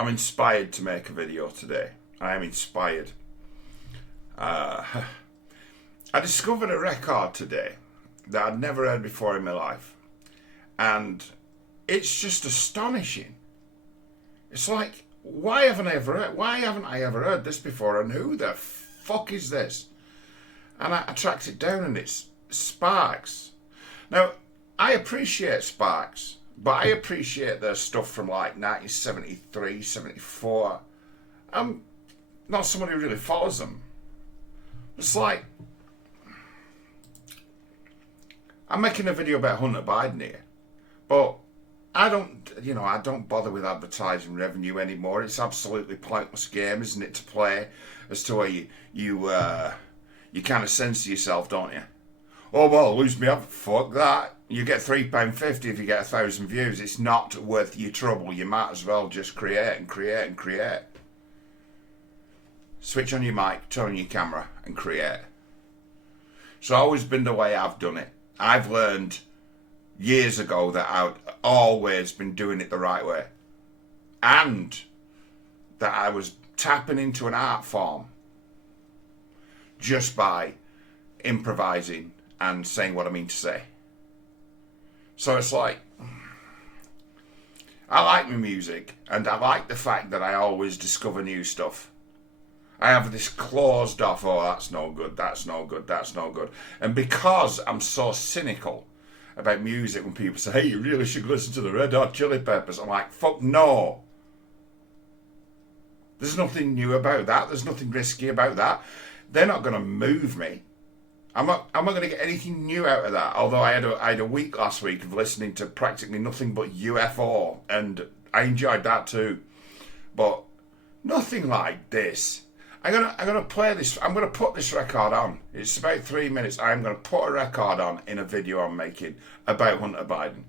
I'm inspired to make a video today. I am inspired. I discovered a record today that I'd never heard before in my life. And it's just astonishing. It's like, why haven't I ever heard this before? And who the fuck is this? And I tracked it down, and it's Sparks. Now, I appreciate Sparks, but I appreciate their stuff from like 1973, 74. I'm not someone who really follows them. It's like, I'm making a video about Hunter Biden here, but I don't bother with advertising revenue anymore. It's absolutely pointless game, isn't it, to play as to where you kind of censor yourself, don't you? Oh, well, lose me up. Fuck that. You get £3.50 if you get 1,000 views. It's not worth your trouble. You might as well just create and create and create. Switch on your mic, turn on your camera, and create. It's always been the way I've done it. I've learned years ago that I've always been doing it the right way. And that I was tapping into an art form just by improvising and saying what I mean to say. So it's like, I like my music, and I like the fact that I always discover new stuff. I have this closed off, oh, that's no good, that's no good, that's no good. And because I'm so cynical about music, when people say, hey, you really should listen to the Red Hot Chili Peppers, I'm like, fuck no. There's nothing new about that. There's nothing risky about that. They're not going to move me. I'm not going to get anything new out of that. Although I had a week last week of listening to practically nothing but UFO, and I enjoyed that too. But nothing like this. I'm gonna play this. I'm gonna put this record on. It's about 3 minutes. I'm gonna put a record on in a video I'm making about Hunter Biden.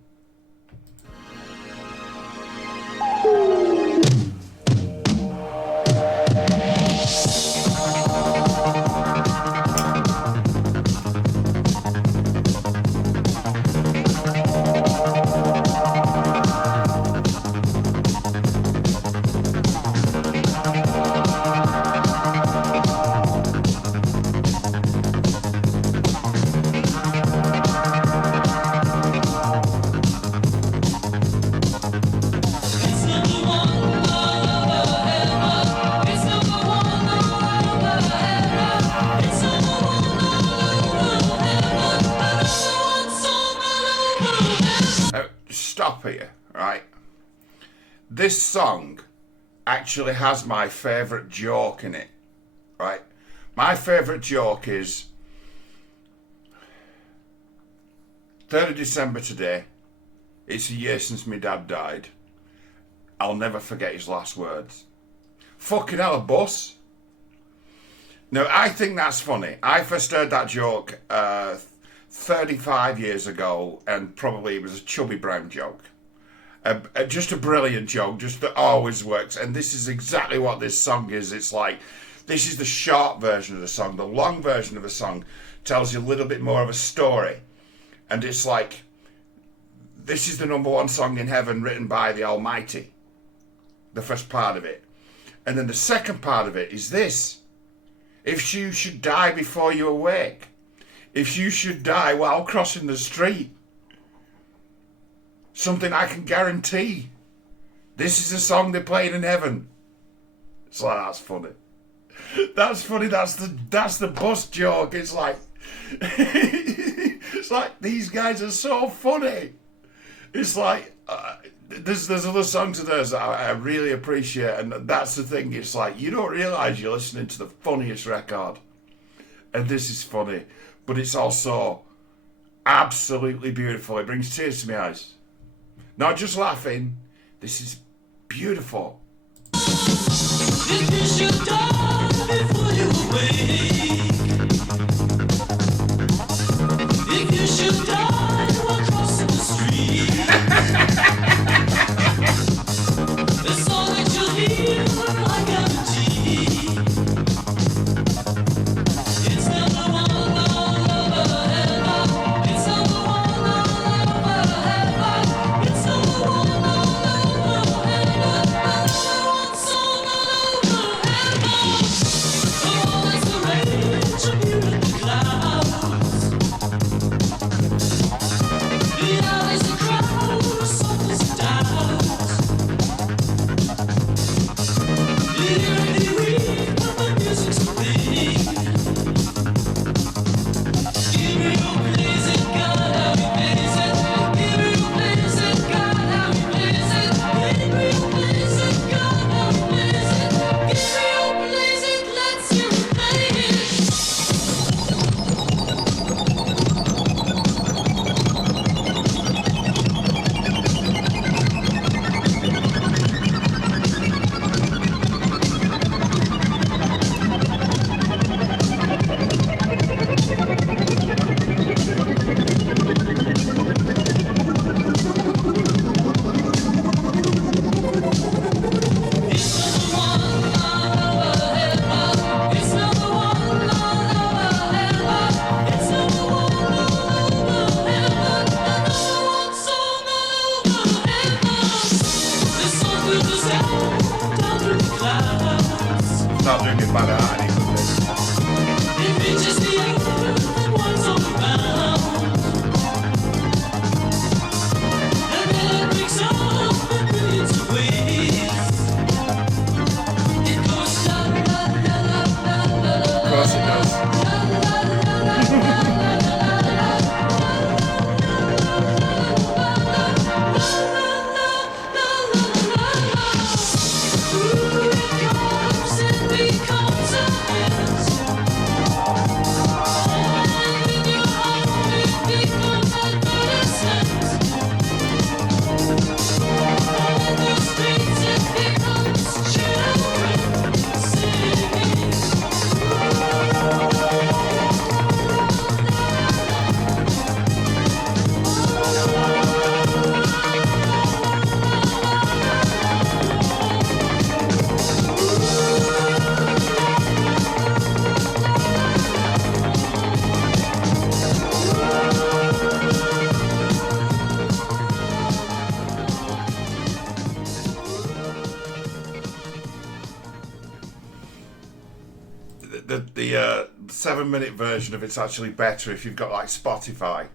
Stop here, right? This song actually has my favourite joke in it, right? My favourite joke is 3rd of December today. It's a year since my dad died. I'll never forget his last words. Fucking hell, a bus. Now, I think that's funny. I first heard that joke 35 years ago, and probably it was a Chubby Brown joke. Just a brilliant joke, just that always works. And this is exactly what this song is. It's like, this is the short version of the song. The long version of the song tells you a little bit more of a story. And it's like, this is the #1 song in heaven written by the Almighty. The first part of it. And then the second part of it is this. If you should die before you awake, if you should die while crossing the street, something I can guarantee, this is a song they're playing in heaven. It's like, that's funny. That's funny. That's the bus joke. It's like, it's like these guys are so funny. It's like, there's other songs of theirs that I really appreciate, and that's the thing. It's like, you don't realise you're listening to the funniest record, and this is funny, but it's also absolutely beautiful. It brings tears to my eyes. Not just laughing. This is beautiful. If you should die before you wake, if you should die while crossing the street, the song that you'll hear, I guarantee, it's #1 over heaven. It's #1 over heaven. It's #1 over heaven. Not doing it by the heart any good. Of course it does. The 7-minute version of it's actually better if you've got like Spotify.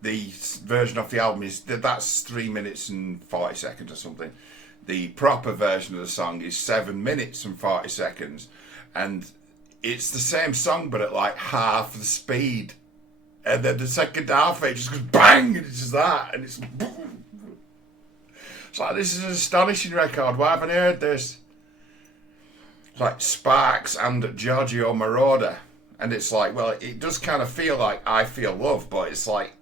The version of the album that's 3 minutes and 40 seconds or something. The proper version of the song is 7 minutes and 40 seconds, and it's the same song but at like half the speed. And then the second half it just goes bang, and it's just that, and it's boom. It's like, this is an astonishing record. Why haven't I heard this? Like Sparks and Giorgio Moroder, and it's like, well, it does kind of feel like I Feel Love, but it's like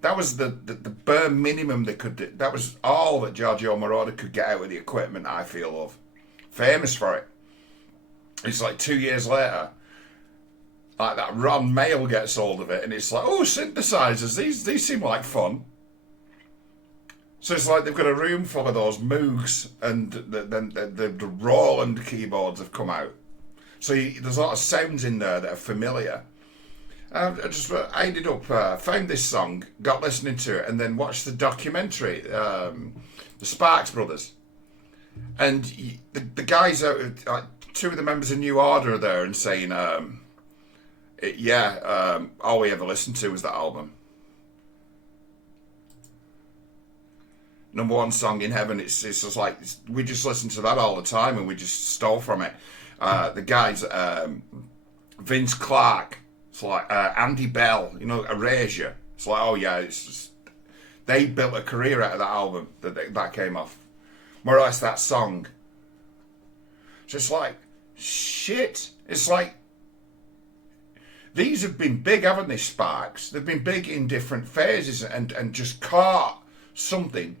that was the bare minimum they could do. That was all that Giorgio Moroder could get out of the equipment. I Feel Love, famous for it. It's like 2 years later, like that Ron Mail gets hold of it, and it's like, oh, synthesizers, these seem like fun. So it's like they've got a room full of those Moogs, and the Roland keyboards have come out. So there's a lot of sounds in there that are familiar. I ended up, found this song, got listening to it, and then watched the documentary, the Sparks Brothers. And the guys, like, two of the members of New Order are there and saying, all we ever listened to was that album. Number one song in heaven. It's just like, we just listened to that all the time and we just stole from it. The guys, Vince Clarke, it's like Andy Bell, Erasure. It's like, oh yeah, it's just, they built a career out of that album that came off. More or less that song. Just like, shit. It's like, these have been big, haven't they, Sparks? They've been big in different phases and just caught something,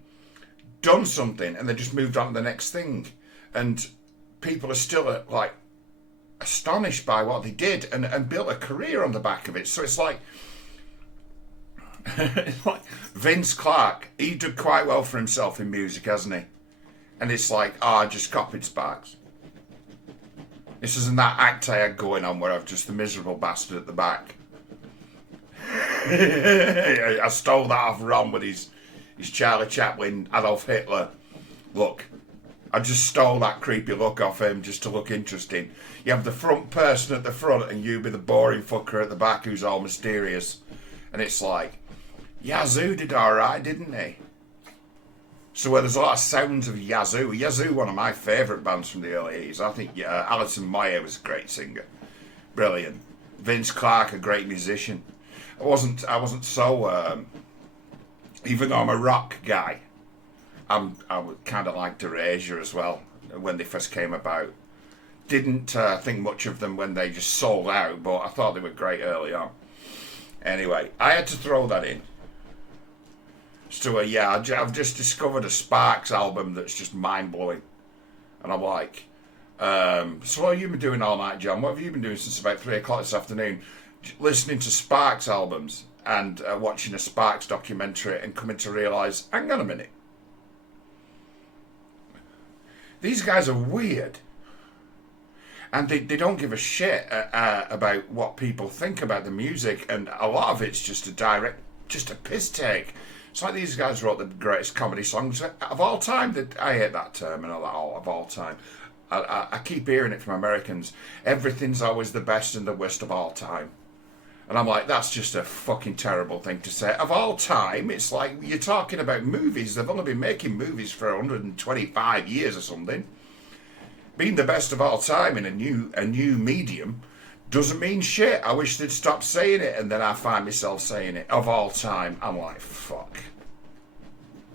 done something, and they just moved on to the next thing. And people are still like astonished by what they did and built a career on the back of it. So it's like, Vince Clarke, he did quite well for himself in music, hasn't he? And it's like, I just copied Sparks. This isn't that act I had going on where I'm just the miserable bastard at the back. I stole that off Ron with his Charlie Chaplin, Adolf Hitler look. I just stole that creepy look off him just to look interesting. You have the front person at the front and you be the boring fucker at the back who's all mysterious. And it's like, Yazoo did alright, didn't he? So there's a lot of sounds of Yazoo. Yazoo, one of my favourite bands from the early 80s. I think Alison Moyer was a great singer. Brilliant. Vince Clarke, a great musician. I wasn't so, even though I'm a rock guy, I kind of liked Erasure as well when they first came about. Didn't think much of them when they just sold out, but I thought they were great early on. Anyway, I had to throw that in. So I've just discovered a Sparks album that's just mind-blowing. And I'm like, so what have you been doing all night, John? What have you been doing since about 3 o'clock this afternoon? Listening to Sparks albums and watching a Sparks documentary and coming to realise, hang on a minute. These guys are weird. And they don't give a shit about what people think about the music. And a lot of it's just a piss take. It's like these guys wrote the greatest comedy songs of all time. That I hate that term and all that, all of all time. I keep hearing it from Americans. Everything's always the best and the worst of all time. And I'm like, that's just a fucking terrible thing to say. Of all time, it's like you're talking about movies. They've only been making movies for 125 years or something. Being the best of all time in a new medium doesn't mean shit. I wish they'd stop saying it, and then I find myself saying it. Of all time, I'm like, fuck.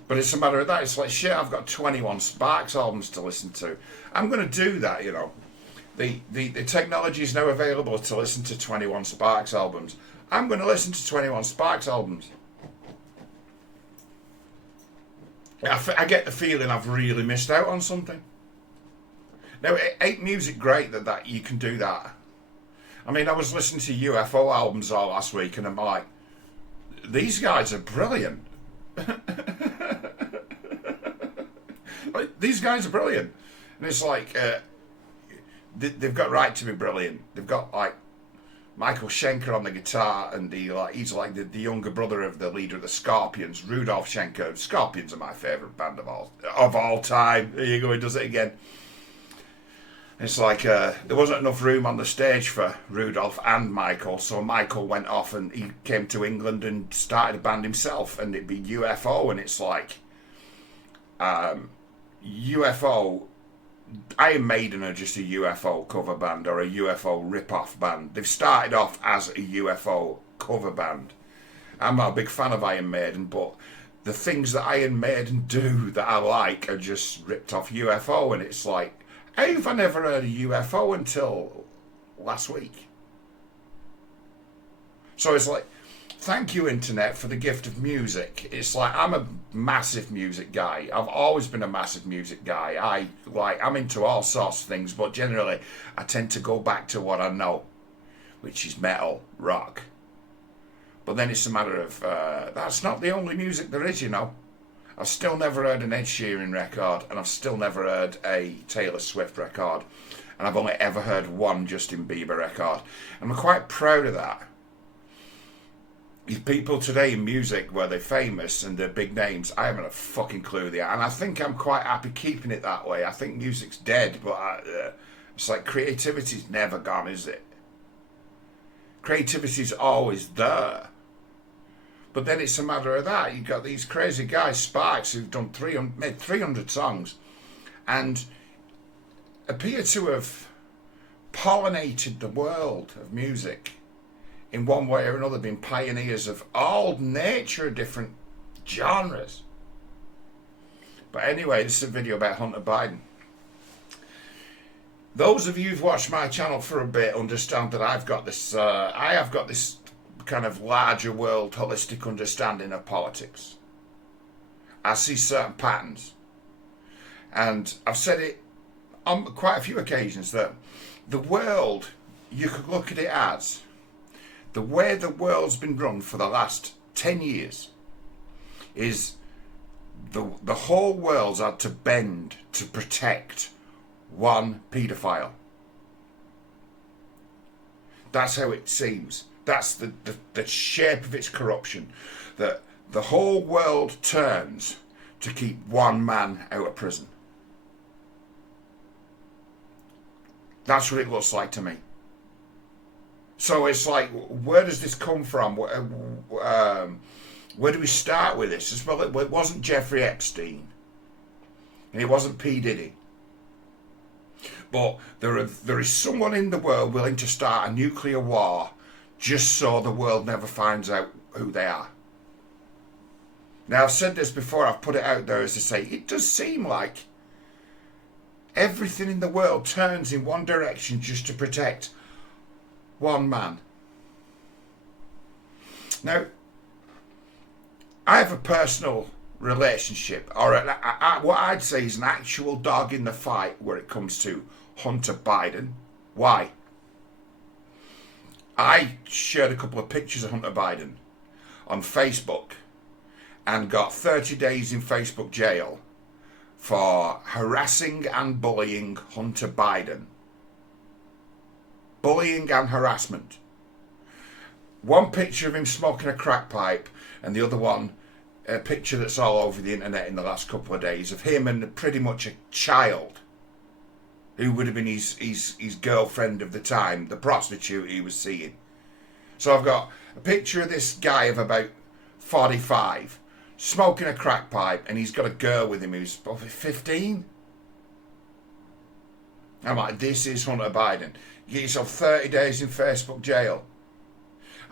But it's a matter of that. It's like, shit, I've got 21 Sparks albums to listen to. I'm going to do that, you know. The technology is now available to listen to 21 Sparks albums. I'm going to listen to 21 Sparks albums. I get the feeling I've really missed out on something. Now, ain't music great that you can do that? I mean, I was listening to UFO albums all last week, and I'm like, these guys are brilliant. Like, these guys are brilliant. And it's like, they've got right to be brilliant. They've got like Michael Schenker on the guitar, and he's like the younger brother of the leader of the Scorpions, Rudolf Schenker. Scorpions are my favourite band of all time. There you go, he does it again. It's like there wasn't enough room on the stage for Rudolf and Michael, so Michael went off and he came to England and started a band himself, and it'd be UFO, and it's like UFO. Iron Maiden are just a UFO cover band or a UFO rip-off band. They've started off as a UFO cover band. I'm not a big fan of Iron Maiden, but the things that Iron Maiden do that I like are just ripped off UFO, and it's like, how have I never heard of UFO until last week? So it's like, thank you, Internet, for the gift of music. It's like, I'm a massive music guy. I've always been a massive music guy. I'm into all sorts of things, but generally I tend to go back to what I know, which is metal, rock. But then it's a matter of, that's not the only music there is, you know. I've still never heard an Ed Sheeran record, and I've still never heard a Taylor Swift record, and I've only ever heard one Justin Bieber record. And I'm quite proud of that. These people today in music, where they're famous and they're big names, I haven't a fucking clue they are. And I think I'm quite happy keeping it that way. I think music's dead, but it's like creativity's never gone, is it? Creativity's always there. But then it's a matter of that. You've got these crazy guys, Sparks, who've done made 300 songs and appear to have pollinated the world of music in one way or another, been pioneers of all nature of different genres. But anyway, this is a video about Hunter Biden. Those of you who've watched my channel for a bit understand that I have got this kind of larger world holistic understanding of politics. I see certain patterns, and I've said it on quite a few occasions that the world, you could look at it as the way the world's been run for the last 10 years is the whole world's had to bend to protect one paedophile. That's how it seems. That's the shape of its corruption. That the whole world turns to keep one man out of prison. That's what it looks like to me. So it's like, where does this come from? Where do we start with this? Well, it wasn't Jeffrey Epstein, and it wasn't P. Diddy. But there is someone in the world willing to start a nuclear war just so the world never finds out who they are. Now, I've said this before, I've put it out there as to say, it does seem like everything in the world turns in one direction just to protect one man. Now, I have a personal relationship, or what I'd say is an actual dog in the fight where it comes to Hunter Biden. Why? I shared a couple of pictures of Hunter Biden on Facebook and got 30 days in Facebook jail for harassing and bullying Hunter Biden. Bullying and harassment. One picture of him smoking a crack pipe and the other one a picture that's all over the internet in the last couple of days of him and pretty much a child who would have been his girlfriend of the time, the prostitute he was seeing. So I've got a picture of this guy of about 45, smoking a crack pipe, and he's got a girl with him who's probably 15. I'm like, this is Hunter Biden. You get yourself 30 days in Facebook jail.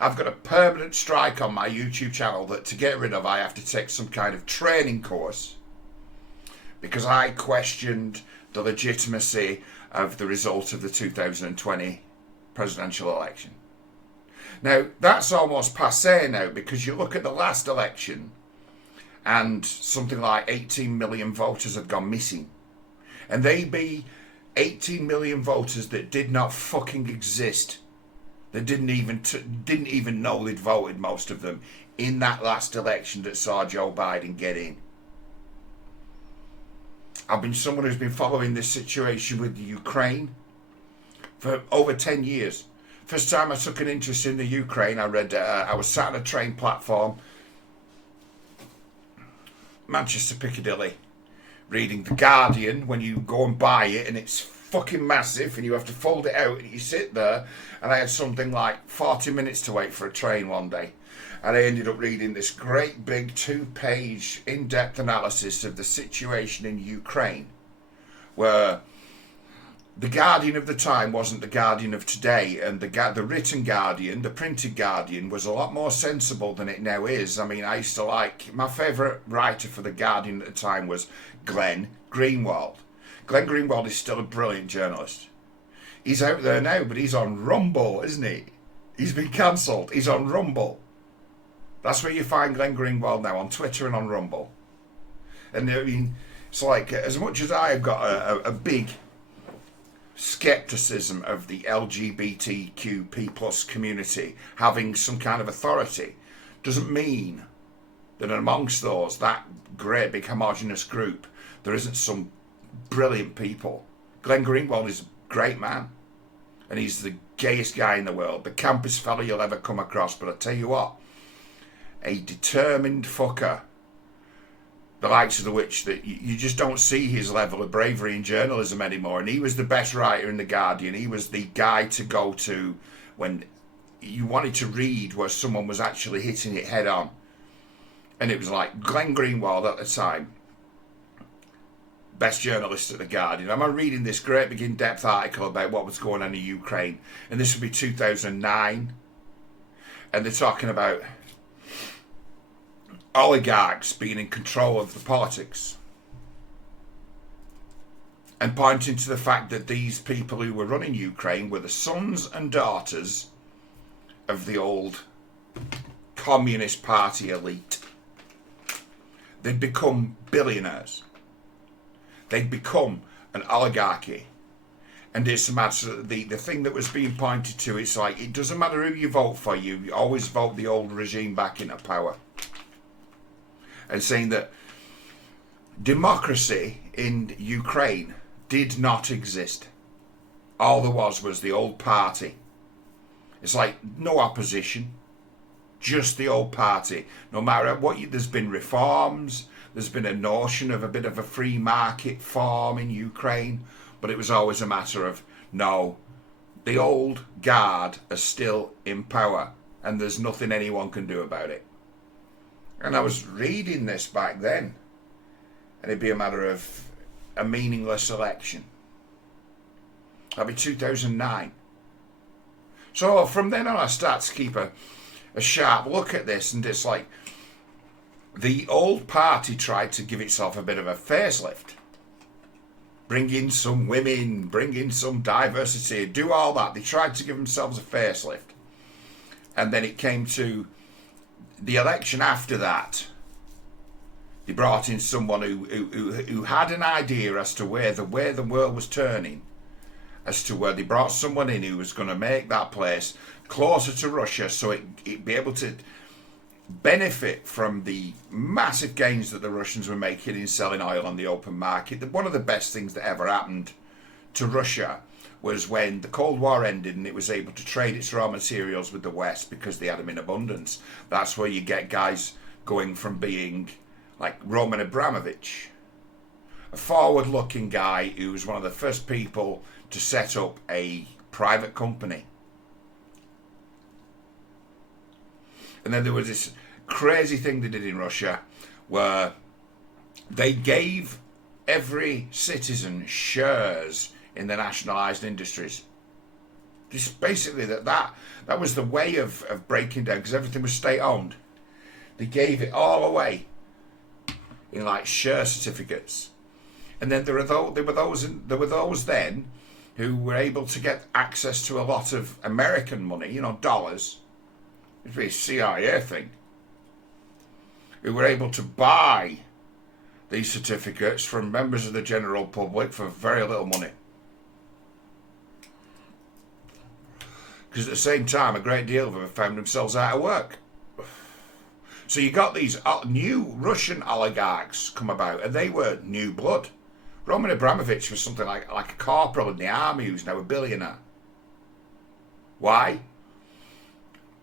I've got a permanent strike on my YouTube channel that to get rid of I have to take some kind of training course because I questioned the legitimacy of the result of the 2020 presidential election. Now, that's almost passé now because you look at the last election and something like 18 million voters have gone missing. And they be 18 million voters that did not fucking exist. They didn't even know they'd voted, most of them, in that last election that saw Joe Biden get in. I've been someone who's been following this situation with the Ukraine for over 10 years. First time I took an interest in the Ukraine, I was sat on a train platform, Manchester Piccadilly, reading The Guardian when you go and buy it, and it's fucking massive and you have to fold it out and you sit there, and I had something like 40 minutes to wait for a train one day, and I ended up reading this great big 2-page in-depth analysis of the situation in Ukraine, where the Guardian of the time wasn't the Guardian of today, and the written Guardian, the printed Guardian, was a lot more sensible than it now is. I mean, I used to like, my favourite writer for the Guardian at the time was Glenn Greenwald. Glenn Greenwald is still a brilliant journalist. He's out there now, but he's on Rumble, isn't he? He's been cancelled. He's on Rumble. That's where you find Glenn Greenwald now, on Twitter and on Rumble. And I mean, it's like, as much as I have got a big skepticism of the LGBTQP plus community having some kind of authority, doesn't mean that amongst those, that great big homogenous group, there isn't some brilliant people. Glenn Greenwald is a great man, and he's the gayest guy in the world, the campest fellow you'll ever come across. But I tell you what, a determined fucker, the likes of which that you just don't see his level of bravery in journalism anymore. And he was the best writer in the Guardian. He was the guy to go to when you wanted to read where someone was actually hitting it head on. And it was like Glenn Greenwald at the time, best journalist at the Guardian. I'm reading this great big in-depth article about what was going on in Ukraine, and this would be 2009, and they're talking about oligarchs being in control of the politics, and pointing to the fact that these people who were running Ukraine were the sons and daughters of the old Communist Party elite. They'd become billionaires. They'd become an oligarchy. And it's a matter of the thing that was being pointed to, it's like, it doesn't matter who you vote for, you always vote the old regime back into power. And saying that democracy in Ukraine did not exist. All there was the old party. It's like no opposition, just the old party. No matter what, there's been reforms, there's been a notion of a bit of a free market form in Ukraine, but it was always a matter of, no, the old guard are still in power, and there's nothing anyone can do about it. And I was reading this back then, and it'd be a matter of a meaningless election. That'd be 2009. So from then on, I start to keep a sharp look at this, and it's like, the old party tried to give itself a bit of a facelift. Bring in some women, bring in some diversity, do all that. They tried to give themselves a facelift. And then it came to the election after that. They brought in someone who had an idea as to where the world was turning. As to where they brought someone in who was going to make that place closer to Russia, so it'd be able to benefit from the massive gains that the Russians were making in selling oil on the open market. One of the best things that ever happened to Russia was when the Cold War ended and it was able to trade its raw materials with the West because they had them in abundance. That's where you get guys going from being like Roman Abramovich, a forward-looking guy who was one of the first people to set up a private company. And then there was this crazy thing they did in Russia where they gave every citizen shares in the nationalised industries. Just basically that was the way of breaking down, because everything was state-owned. They gave it all away in like share certificates. And then there were those then who were able to get access to a lot of American money, dollars. It'd be a CIA thing. Who were able to buy these certificates from members of the general public for very little money. Because at the same time, a great deal of them found themselves out of work. So you got these new Russian oligarchs come about, and they were new blood. Roman Abramovich was something like a corporal in the army who's now a billionaire. Why?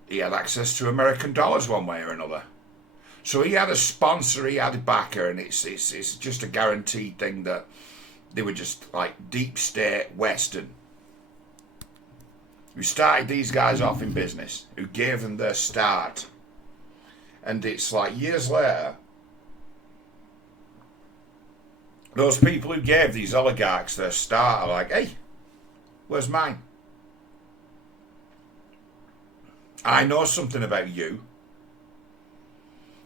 He had access to American dollars one way or another. So he had a sponsor, he had a backer, and it's just a guaranteed thing that they were just like deep state Western. Who started these guys off in business, who gave them their start. And it's like years later, those people who gave these oligarchs their start are like, hey, where's mine? I know something about you.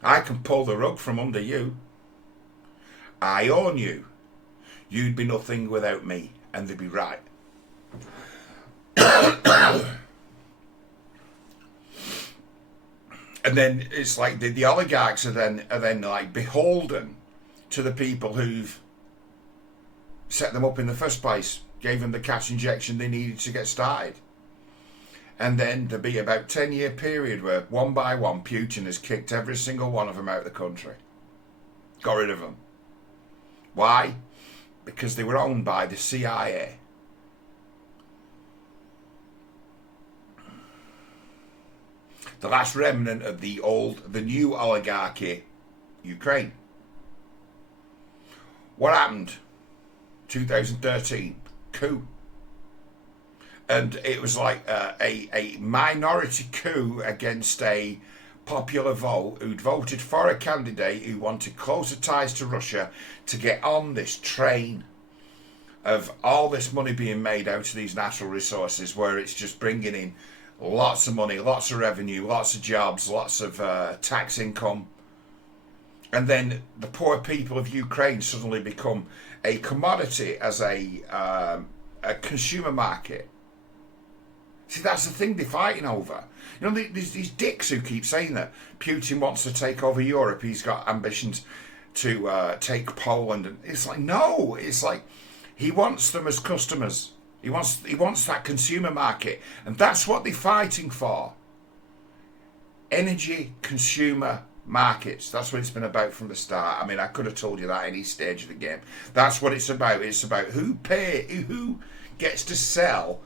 I can pull the rug from under you. I own you. You'd be nothing without me. And they'd be right. And then it's like the oligarchs are then like beholden to the people who've set them up in the first place, gave them the cash injection they needed to get started. And then there'll be about 10-year period where one by one Putin has kicked every single one of them out of the country. Got rid of them. Why? Because they were owned by the CIA. The last remnant of the new oligarchy, Ukraine. What happened? 2013, coup. And it was like a minority coup against a popular vote who'd voted for a candidate who wanted closer ties to Russia to get on this train of all this money being made out of these natural resources, where it's just bringing in lots of money, lots of revenue, lots of jobs, lots of tax income. And then the poor people of Ukraine suddenly become a commodity as a consumer market. See, that's the thing they're fighting over. There's these dicks who keep saying that Putin wants to take over Europe. He's got ambitions to take Poland. And it's like, no, it's like he wants them as customers. He wants that consumer market. And that's what they're fighting for. Energy consumer markets. That's what it's been about from the start. I mean, I could have told you that any stage of the game. That's what it's about. It's about who gets to sell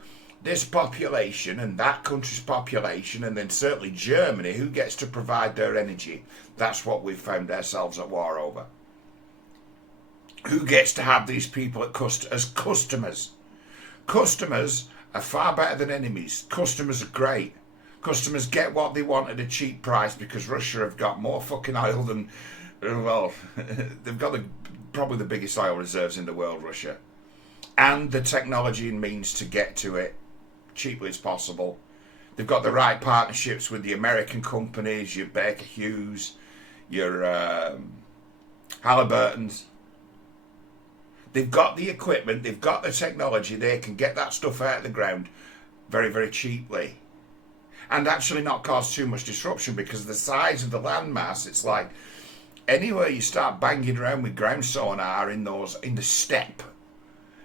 this population and that country's population, and then certainly Germany, who gets to provide their energy. That's what we've found ourselves at war over. Who gets to have these people as customers? Customers are far better than enemies. Customers are great. Customers get what they want at a cheap price because Russia have got more fucking oil than, well, they've got probably the biggest oil reserves in the world, Russia. And the technology and means to get to it cheaply as possible. They've got the right partnerships with the American companies, your Baker Hughes, your Halliburtons. They've got the equipment, they've got the technology, they can get that stuff out of the ground very, very cheaply. And actually not cause too much disruption, because the size of the landmass, it's like anywhere you start banging around with ground sonar in the steppe.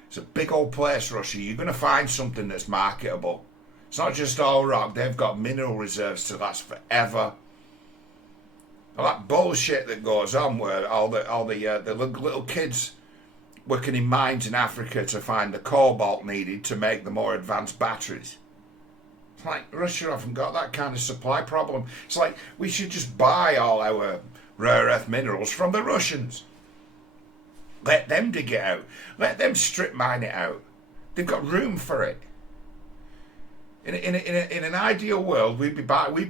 It's a big old place, Russia. You're going to find something that's marketable. It's not just all rock. They've got mineral reserves to last forever. All that bullshit that goes on where all the little kids working in mines in Africa to find the cobalt needed to make the more advanced batteries. It's like Russia haven't got that kind of supply problem. It's like we should just buy all our rare earth minerals from the Russians. Let them dig it out. Let them strip mine it out. They've got room for it. In an ideal world, we'd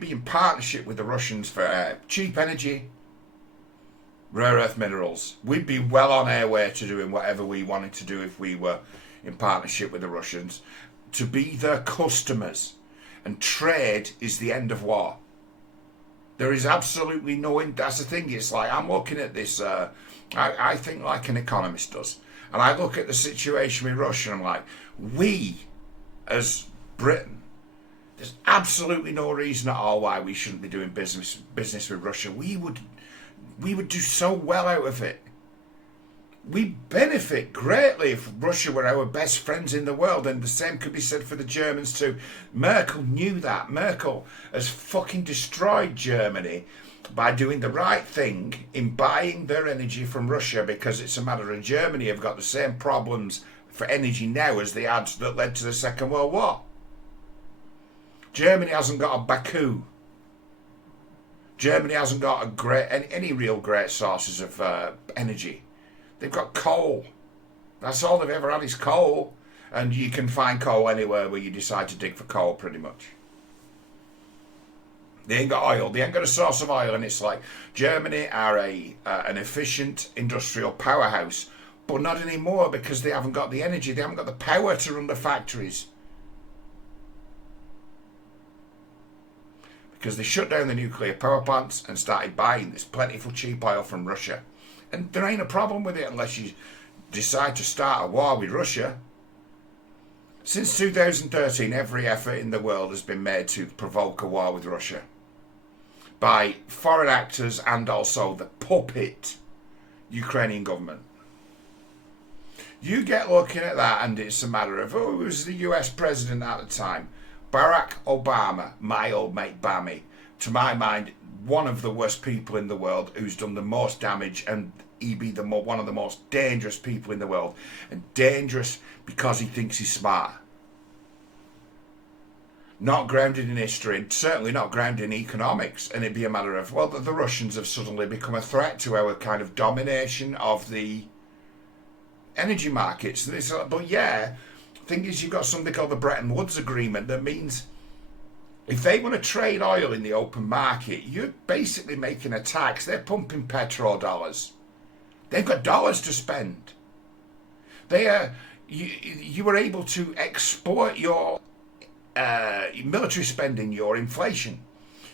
be in partnership with the Russians for cheap energy, rare earth minerals. We'd be well on our way to doing whatever we wanted to do if we were in partnership with the Russians, to be their customers. And trade is the end of war. There is absolutely no... That's the thing. It's like, I'm looking at this... I think like an economist does. And I look at the situation with Russia and I'm like, we, as Britain, there's absolutely no reason at all why we shouldn't be doing business with Russia. We would do so well out of it. We benefit greatly if Russia were our best friends in the world, and the same could be said for the Germans too. Merkel knew that. Merkel has fucking destroyed Germany by doing the right thing in buying their energy from Russia, because it's a matter of Germany have got the same problems for energy now as they had that led to the Second World War. Germany hasn't got a Baku. Germany hasn't got any real great sources of energy. They've got coal. That's all they've ever had is coal. And you can find coal anywhere where you decide to dig for coal, pretty much. They ain't got oil. They ain't got a source of oil. And it's like, Germany are an efficient industrial powerhouse. But not anymore, because they haven't got the energy. They haven't got the power to run the factories. Because they shut down the nuclear power plants and started buying this plentiful cheap oil from Russia. And there ain't a problem with it unless you decide to start a war with Russia. Since 2013, every effort in the world has been made to provoke a war with Russia by foreign actors and also the puppet Ukrainian government. You get looking at that and it's a matter of, who was the US president at the time? Barack Obama, my old mate Bammy. To my mind, one of the worst people in the world, who's done the most damage, and he be one of the most dangerous people in the world. And dangerous because he thinks he's smart. Not grounded in history, and certainly not grounded in economics. And it'd be a matter of, well, the Russians have suddenly become a threat to our kind of domination of the energy markets. But yeah, the thing is, you've got something called the Bretton Woods Agreement that means if they want to trade oil in the open market, you're basically making a tax. They're pumping petrodollars. They've got dollars to spend. You were able to export your military spending, your inflation.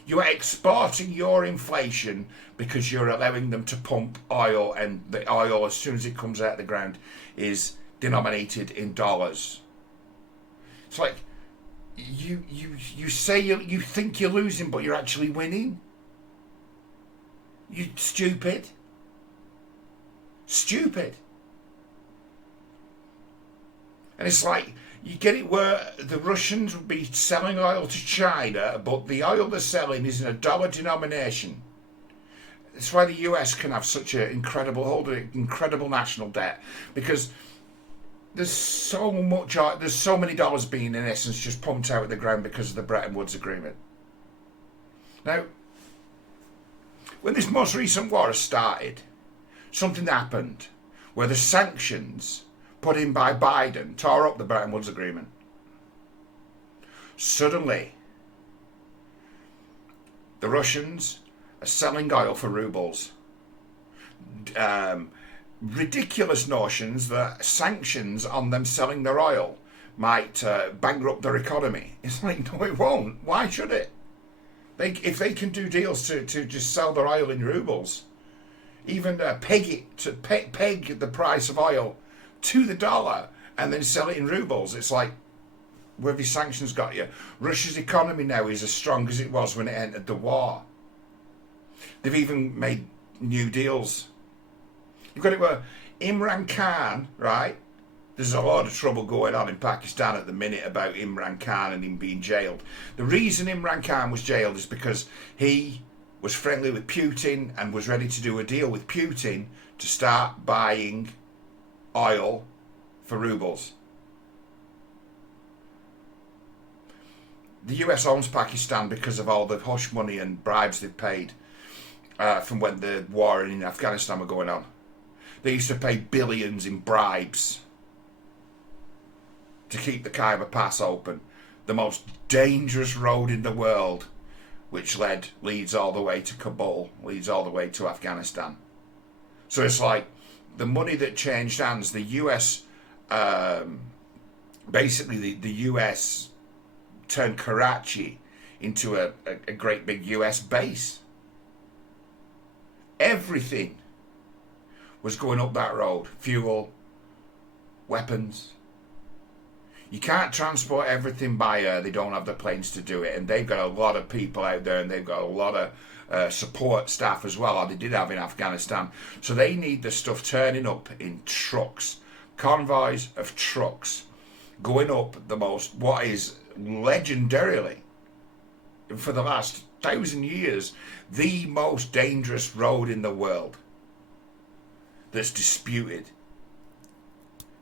You are exporting your inflation because you're allowing them to pump oil, and the oil, as soon as it comes out of the ground, is denominated in dollars. It's like you say you think you're losing, but you're actually winning. You stupid. And it's like, you get it where the Russians would be selling oil to China, but the oil they're selling is in a dollar denomination. That's why the US can have such an incredible national debt, because there's so many dollars being, in essence, just pumped out of the ground because of the Bretton Woods Agreement. Now, when this most recent war started, something happened where the sanctions put in by Biden tore up the Bretton Woods Agreement. Suddenly, the Russians are selling oil for rubles. Ridiculous notions that sanctions on them selling their oil might bankrupt their economy. It's like, no, it won't. Why should it? If they can do deals to just sell their oil in rubles, even peg the price of oil to the dollar and then sell it in rubles, it's like, where have these sanctions got you? Russia's economy now is as strong as it was when it entered the war. They've even made new deals. You've got it where Imran Khan, right? There's a lot of trouble going on in Pakistan at the minute about Imran Khan and him being jailed. The reason Imran Khan was jailed is because he was friendly with Putin and was ready to do a deal with Putin to start buying oil for rubles. The US owns Pakistan because of all the hush money and bribes they've paid. from when the war in Afghanistan were going on. They used to pay billions in bribes to keep the Khyber Pass open, the most dangerous road in the world, which leads all the way to Kabul, leads all the way to Afghanistan. So it's like the money that changed hands, the US, basically the US turned Karachi into a great big US base. Everything was going up that road. Fuel, weapons. You can't transport everything by air. They don't have the planes to do it. And they've got a lot of people out there, and they've got a lot of support staff as well, or they did have in Afghanistan. So they need the stuff turning up in trucks. Convoys of trucks going up what is legendarily, for the last 1,000 years, the most dangerous road in the world that's disputed.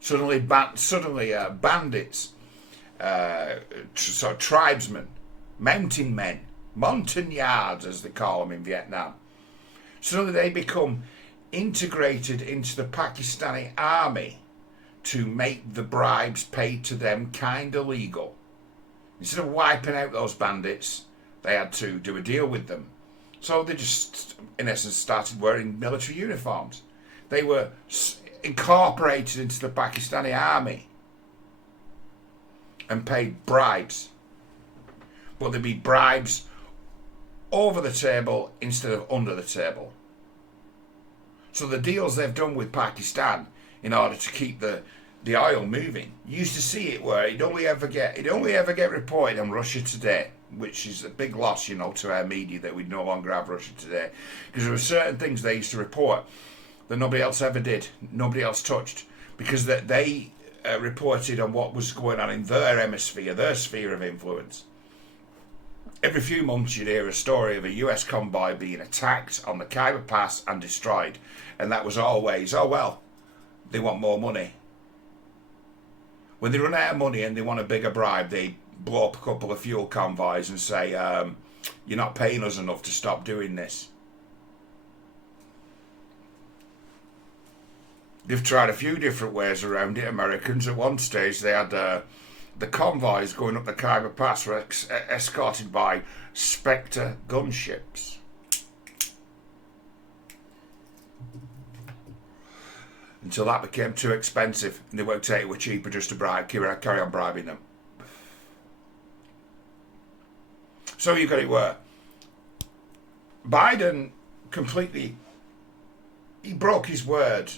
Suddenly bandits, tribesmen, mountain men, montagnards as they call them in Vietnam, suddenly they become integrated into the Pakistani army to make the bribes paid to them kind of legal. Instead of wiping out those bandits, they had to do a deal with them. So they just, in essence, started wearing military uniforms. They were incorporated into the Pakistani army and paid bribes. But there'd be bribes over the table instead of under the table. So the deals they've done with Pakistan in order to keep the oil moving, you used to see it where it'd only ever get reported on Russia Today, which is a big loss, to our media that we no longer have Russia Today, because there were certain things they used to report that nobody else ever did, nobody else touched, because they reported on what was going on in their hemisphere, their sphere of influence. Every few months you'd hear a story of a US convoy being attacked on the Khyber Pass and destroyed, and that was always, oh well, they want more money. When they run out of money and they want a bigger bribe, they blow up a couple of fuel convoys and say, you're not paying us enough to stop doing this. They've tried a few different ways around it. Americans, at one stage, they had the convoys going up the Khyber Pass were escorted by Spectre gunships. Until that became too expensive and they worked out it were cheaper just to carry on bribing them. So you got it where Biden completely, he broke his word.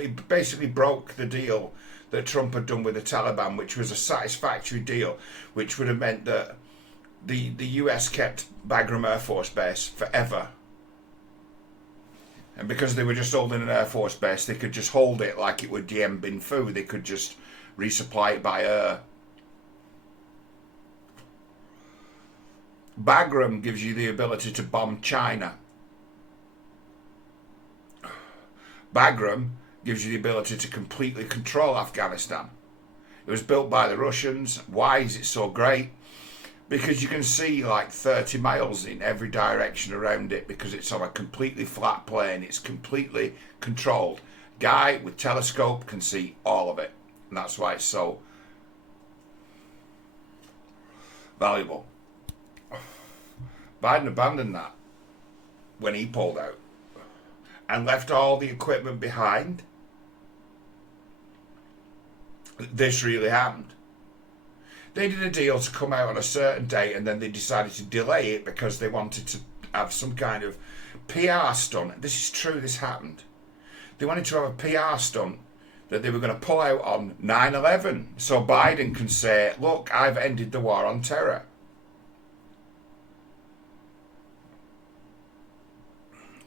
He basically broke the deal that Trump had done with the Taliban, which was a satisfactory deal, which would have meant that the US kept Bagram Air Force Base forever. And because they were just holding an Air Force base, they could just hold it like it were Dien Bien Phu. They could just resupply it by air. Bagram gives you the ability to bomb China. Bagram gives you the ability to completely control Afghanistan. It was built by the Russians. Why is it so great? Because you can see like 30 miles in every direction around it, because it's on a completely flat plane. It's completely controlled. Guy with telescope can see all of it. And that's why it's so valuable. Biden abandoned that when he pulled out and left all the equipment behind. This really happened. They did a deal to come out on a certain date, and then they decided to delay it because they wanted to have some kind of PR stunt. This is true, this happened. They wanted to have a PR stunt that they were going to pull out on 9/11 so Biden can say, look, I've ended the war on terror.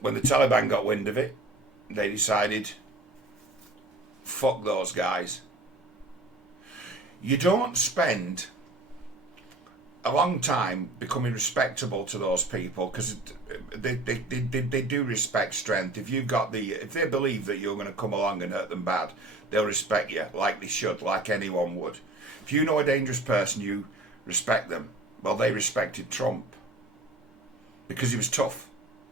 When the Taliban got wind of it, they decided, fuck those guys. You don't spend a long time becoming respectable to those people, because they do respect strength. If they believe that you're going to come along and hurt them bad, they'll respect you like they should, like anyone would. If you know a dangerous person, you respect them. Well, they respected Trump because he was tough.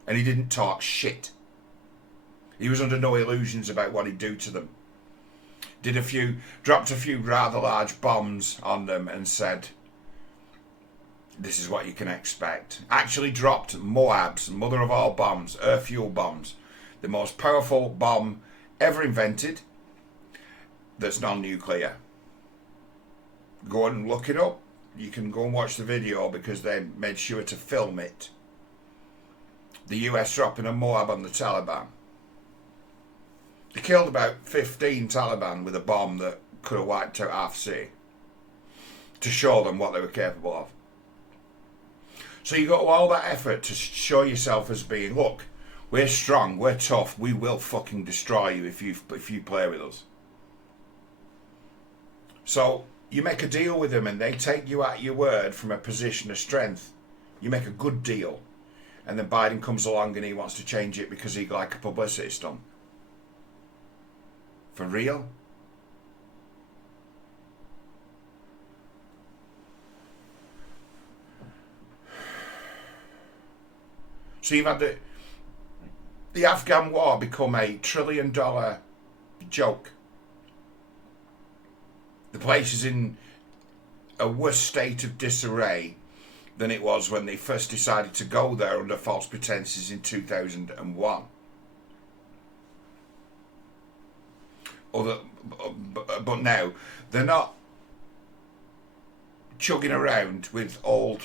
And he didn't talk shit. He was under no illusions about what he'd do to them. Dropped a few rather large bombs on them and said, this is what you can expect. Actually dropped Moab's mother of all bombs, fuel bombs. The most powerful bomb ever invented that's non-nuclear. Go and look it up. You can go and watch the video because they made sure to film it. The US dropping a Moab on the Taliban. They killed about 15 Taliban with a bomb that could have wiped out half city to show them what they were capable of. So you got all that effort to show yourself as being, look, we're strong, we're tough, we will fucking destroy you if you play with us. So you make a deal with them and they take you at your word from a position of strength. You make a good deal. And then Biden comes along and he wants to change it because he like a publicity stunt. For real? So you've had the Afghan war become a $1 trillion joke. The place is in a worse state of disarray than it was when they first decided to go there under false pretenses in 2001. But now they're not chugging around with old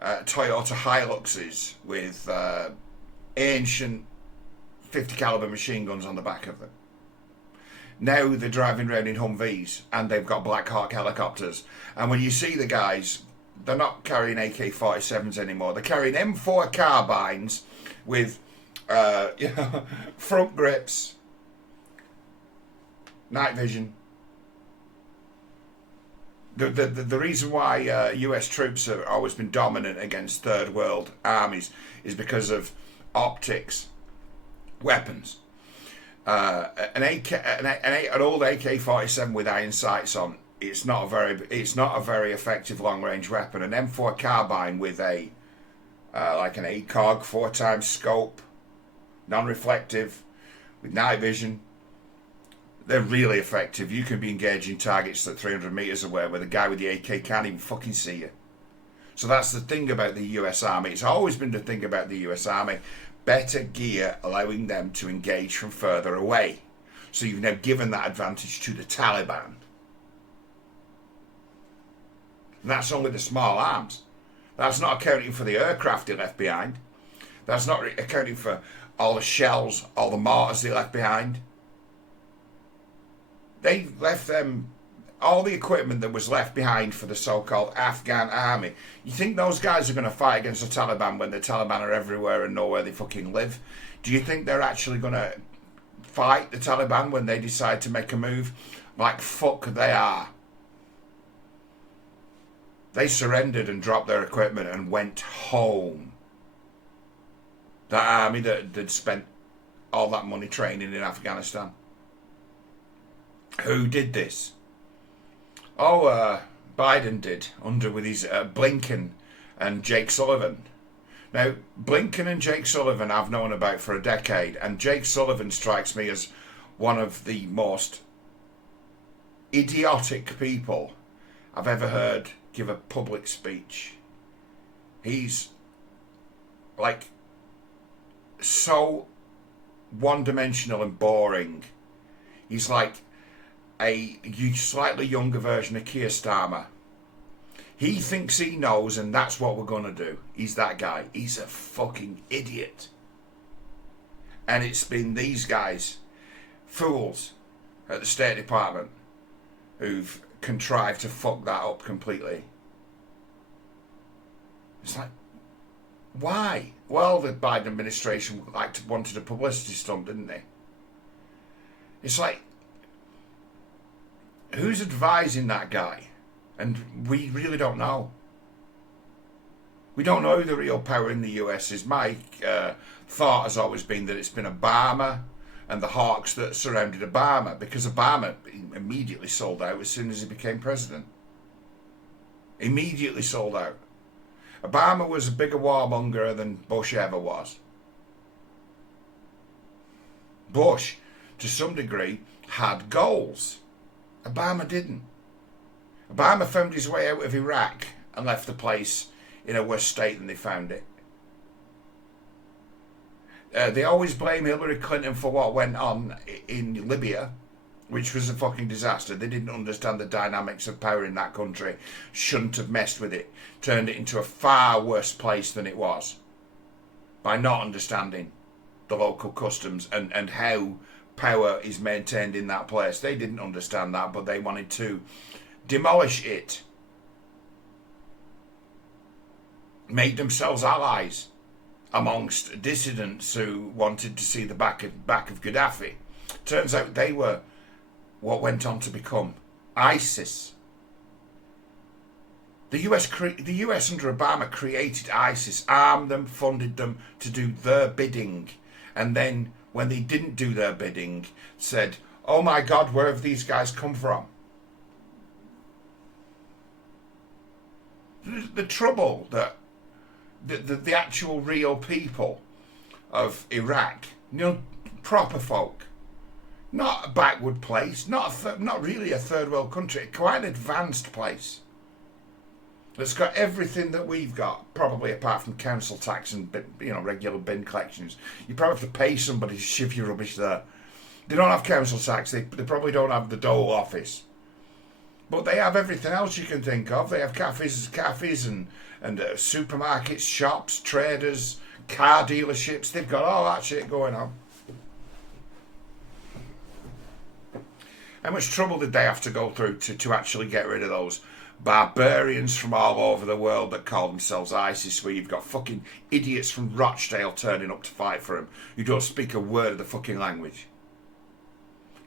Toyota Hiluxes with ancient 50 caliber machine guns on the back of them. Now they're driving around in Humvees and they've got Black Hawk helicopters. And when you see the guys, they're not carrying AK-47s anymore. They're carrying M4 carbines with front grips, night vision. The reason why US troops have always been dominant against third world armies is because of optics, weapons. An old AK-47 with iron sights on, it's not a very effective long range weapon. An M4 carbine with a like an ACOG 4x scope, non-reflective, with night vision, they're really effective. You can be engaging targets at 300 meters away where the guy with the AK can't even fucking see you. So that's the thing about the US Army. It's always been the thing about the US Army. Better gear, allowing them to engage from further away. So you've now given that advantage to the Taliban. And that's only the small arms. That's not accounting for the aircraft they left behind. That's not accounting for all the shells, all the mortars they left behind. They left them all the equipment that was left behind for the so-called Afghan army. You think those guys are going to fight against the Taliban when the Taliban are everywhere and know where they fucking live? Do you think they're actually going to fight the Taliban when they decide to make a move? Like fuck they are. They surrendered and dropped their equipment and went home. That army that spent all that money training in Afghanistan. Who did this? Oh, Biden did, with his Blinken and Jake Sullivan. Now, Blinken and Jake Sullivan I've known about for a decade, and Jake Sullivan strikes me as one of the most idiotic people I've ever heard give a public speech. He's like so one-dimensional and boring. He's like a slightly younger version of Keir Starmer. He thinks he knows and that's what we're going to do. He's that guy. He's a fucking idiot. And it's been these guys, fools at the State Department, who've contrived to fuck that up completely. It's like, why? Well, the Biden administration wanted a publicity stunt, didn't they? It's like, who's advising that guy? And we really don't know. We don't know who the real power in the US is. My thought has always been that it's been Obama and the hawks that surrounded Obama, because Obama immediately sold out as soon as he became president. Immediately sold out. Obama was a bigger warmonger than Bush ever was. Bush, to some degree, had goals. Obama didn't. Obama found his way out of Iraq and left the place in a worse state than they found it. They always blame Hillary Clinton for what went on in Libya, which was a fucking disaster. They didn't understand the dynamics of power in that country. Shouldn't have messed with it. Turned it into a far worse place than it was by not understanding the local customs and how power is maintained in that place. They didn't understand that, but they wanted to demolish it. Make themselves allies amongst dissidents who wanted to see the back of Gaddafi. Turns out they were what went on to become ISIS. The US under Obama created ISIS, armed them, funded them to do their bidding, and then when they didn't do their bidding, said, "Oh my God, where have these guys come from?" The trouble that the actual real people of Iraq, proper folk, not a backward place, not really a third world country, quite an advanced place that's got everything that we've got, probably apart from council tax and regular bin collections. You probably have to pay somebody to shift your rubbish there. They don't have council tax. They probably don't have the dole office, but they have everything else you can think of. They have cafes and supermarkets, shops, traders, car dealerships. They've got all that shit going on. How much trouble did they have to go through to actually get rid of those barbarians from all over the world that call themselves ISIS, where you've got fucking idiots from Rochdale turning up to fight for them who don't speak a word of the fucking language?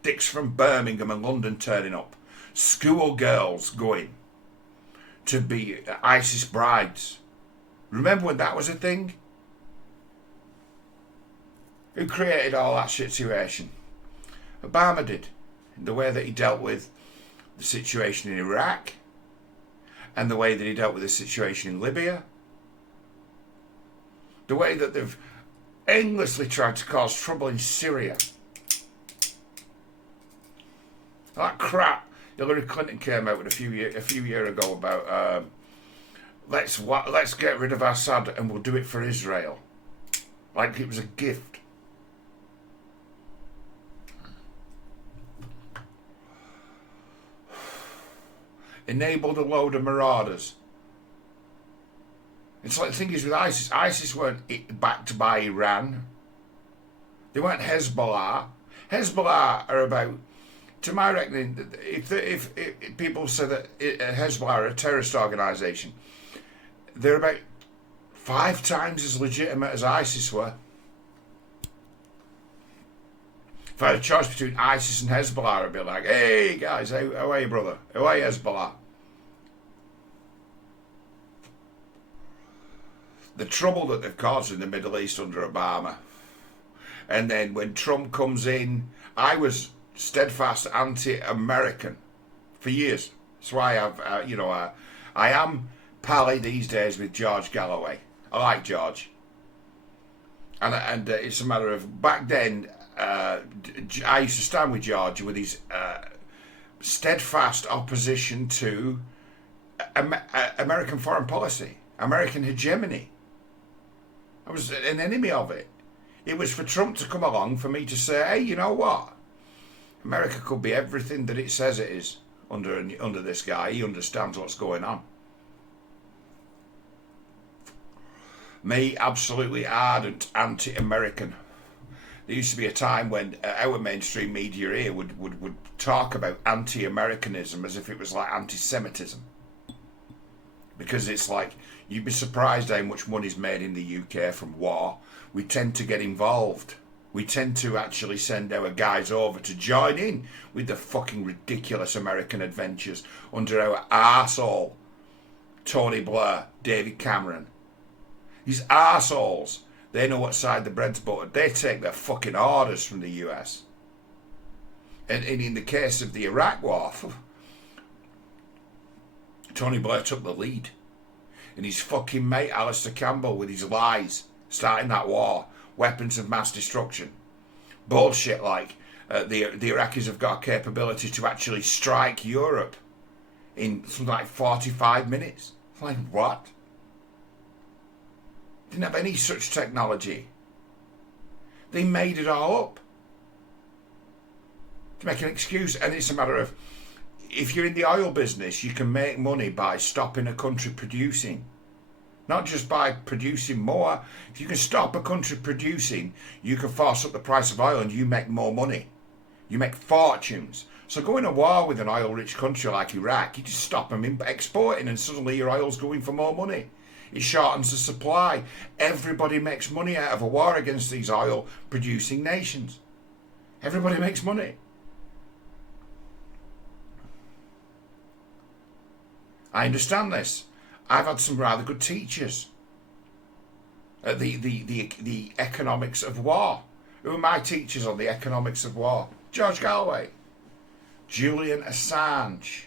Dicks from Birmingham and London turning up. School girls going to be ISIS brides. Remember when that was a thing? Who created all that situation? Obama did. In the way that he dealt with the situation in Iraq, and the way that he dealt with the situation in Libya, the way that they've endlessly tried to cause trouble in Syria. That crap Hillary Clinton came out with a few years ago about let's get rid of Assad and we'll do it for Israel, like it was a gift. Enabled a load of marauders. It's like the thing is with ISIS. ISIS weren't backed by Iran. They weren't Hezbollah. Hezbollah are about, to my reckoning, if people say that Hezbollah are a terrorist organisation, they're about 5 times as legitimate as ISIS were. If I had a choice between ISIS and Hezbollah, I'd be like, "Hey guys, how are you, brother? How are you, Hezbollah?" The trouble that they've caused in the Middle East under Obama, and then when Trump comes in, I was steadfast anti-American for years. That's why I am pally these days with George Galloway. I like George, and it's a matter of back then. I used to stand with George with his steadfast opposition to American foreign policy, American hegemony. I was an enemy of it. It was for Trump to come along for me to say, "Hey, you know what? America could be everything that it says it is under this guy. He understands what's going on." Me, absolutely ardent anti-American. There used to be a time when our mainstream media here would talk about anti-Americanism as if it was like anti-Semitism. Because it's like, you'd be surprised how much money's made in the UK from war. We tend to get involved. We tend to actually send our guys over to join in with the fucking ridiculous American adventures under our arsehole Tony Blair, David Cameron. These arseholes. They know what side the bread's buttered. They take their fucking orders from the US. And in the case of the Iraq war, Tony Blair took the lead. And his fucking mate Alistair Campbell with his lies, starting that war, weapons of mass destruction. bullshit like the Iraqis have got a capability to actually strike Europe in something like 45 minutes. Like, what? Didn't have any such technology. They made it all up to make an excuse. And it's a matter of, if you're in the oil business, you can make money by stopping a country producing. Not just by producing more. If you can stop a country producing, you can force up the price of oil and you make more money. You make fortunes. So going to war with an oil-rich country like Iraq, you just stop them exporting and suddenly your oil's going for more money. It shortens the supply. Everybody makes money out of a war against these oil-producing nations. Everybody makes money. I understand this. I've had some rather good teachers at the economics of war. Who are my teachers on the economics of war? George Galloway, Julian Assange.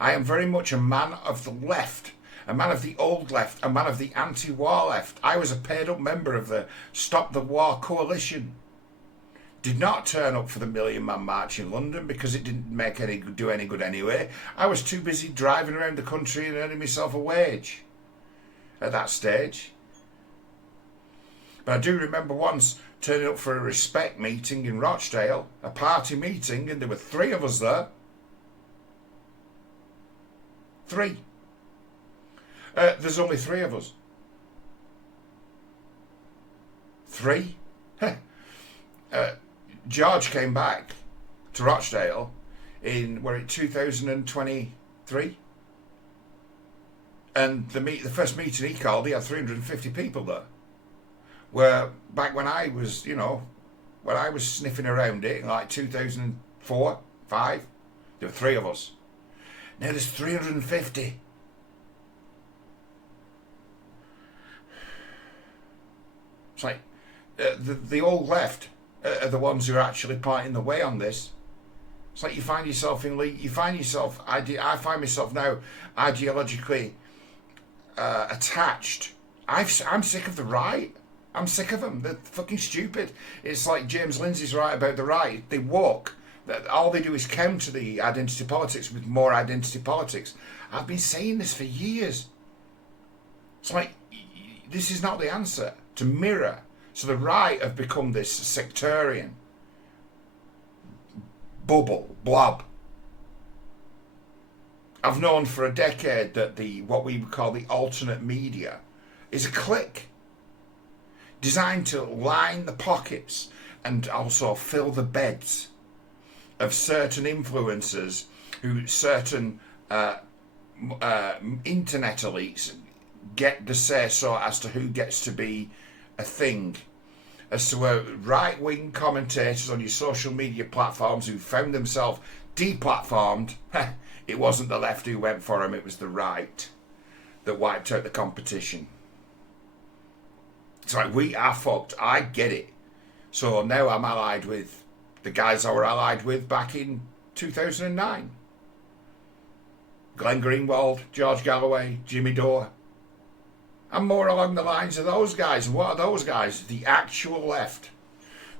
I am very much a man of the left, a man of the old left, a man of the anti-war left. I was a paid-up member of the Stop the War Coalition. Did not turn up for the Million Man March in London because it didn't do any good anyway. I was too busy driving around the country and earning myself a wage at that stage. But I do remember once turning up for a respect meeting in Rochdale, a party meeting, and there were 3 of us there. 3. There's only 3 of us. 3? George came back to Rochdale in 2023, and the first meeting he called, he had 350 people there. Where back when I was, when I was sniffing around it in like 2004, 5, there were 3 of us. Now there's 350. It's like the old left are the ones who are actually pointing the way on this. It's like I find myself now ideologically attached. I'm sick of the right. I'm sick of them. They're fucking stupid. It's like James Lindsay's right about the right. They walk. All they do is counter the identity politics with more identity politics. I've been saying this for years. It's like, this is not the answer. To mirror. So the right have become this sectarian bubble, blob. I've known for a decade that what we would call the alternate media is a clique designed to line the pockets and also fill the beds of certain influencers who certain internet elites get the say-so as to who gets to be a thing. As to where right-wing commentators on your social media platforms who found themselves deplatformed, it wasn't the left who went for them, it was the right that wiped out the competition. It's like, we are fucked. I get it. So now I'm allied with the guys I were allied with back in 2009. Glenn Greenwald, George Galloway, Jimmy Dore. I'm more along the lines of those guys. And what are those guys? The actual left.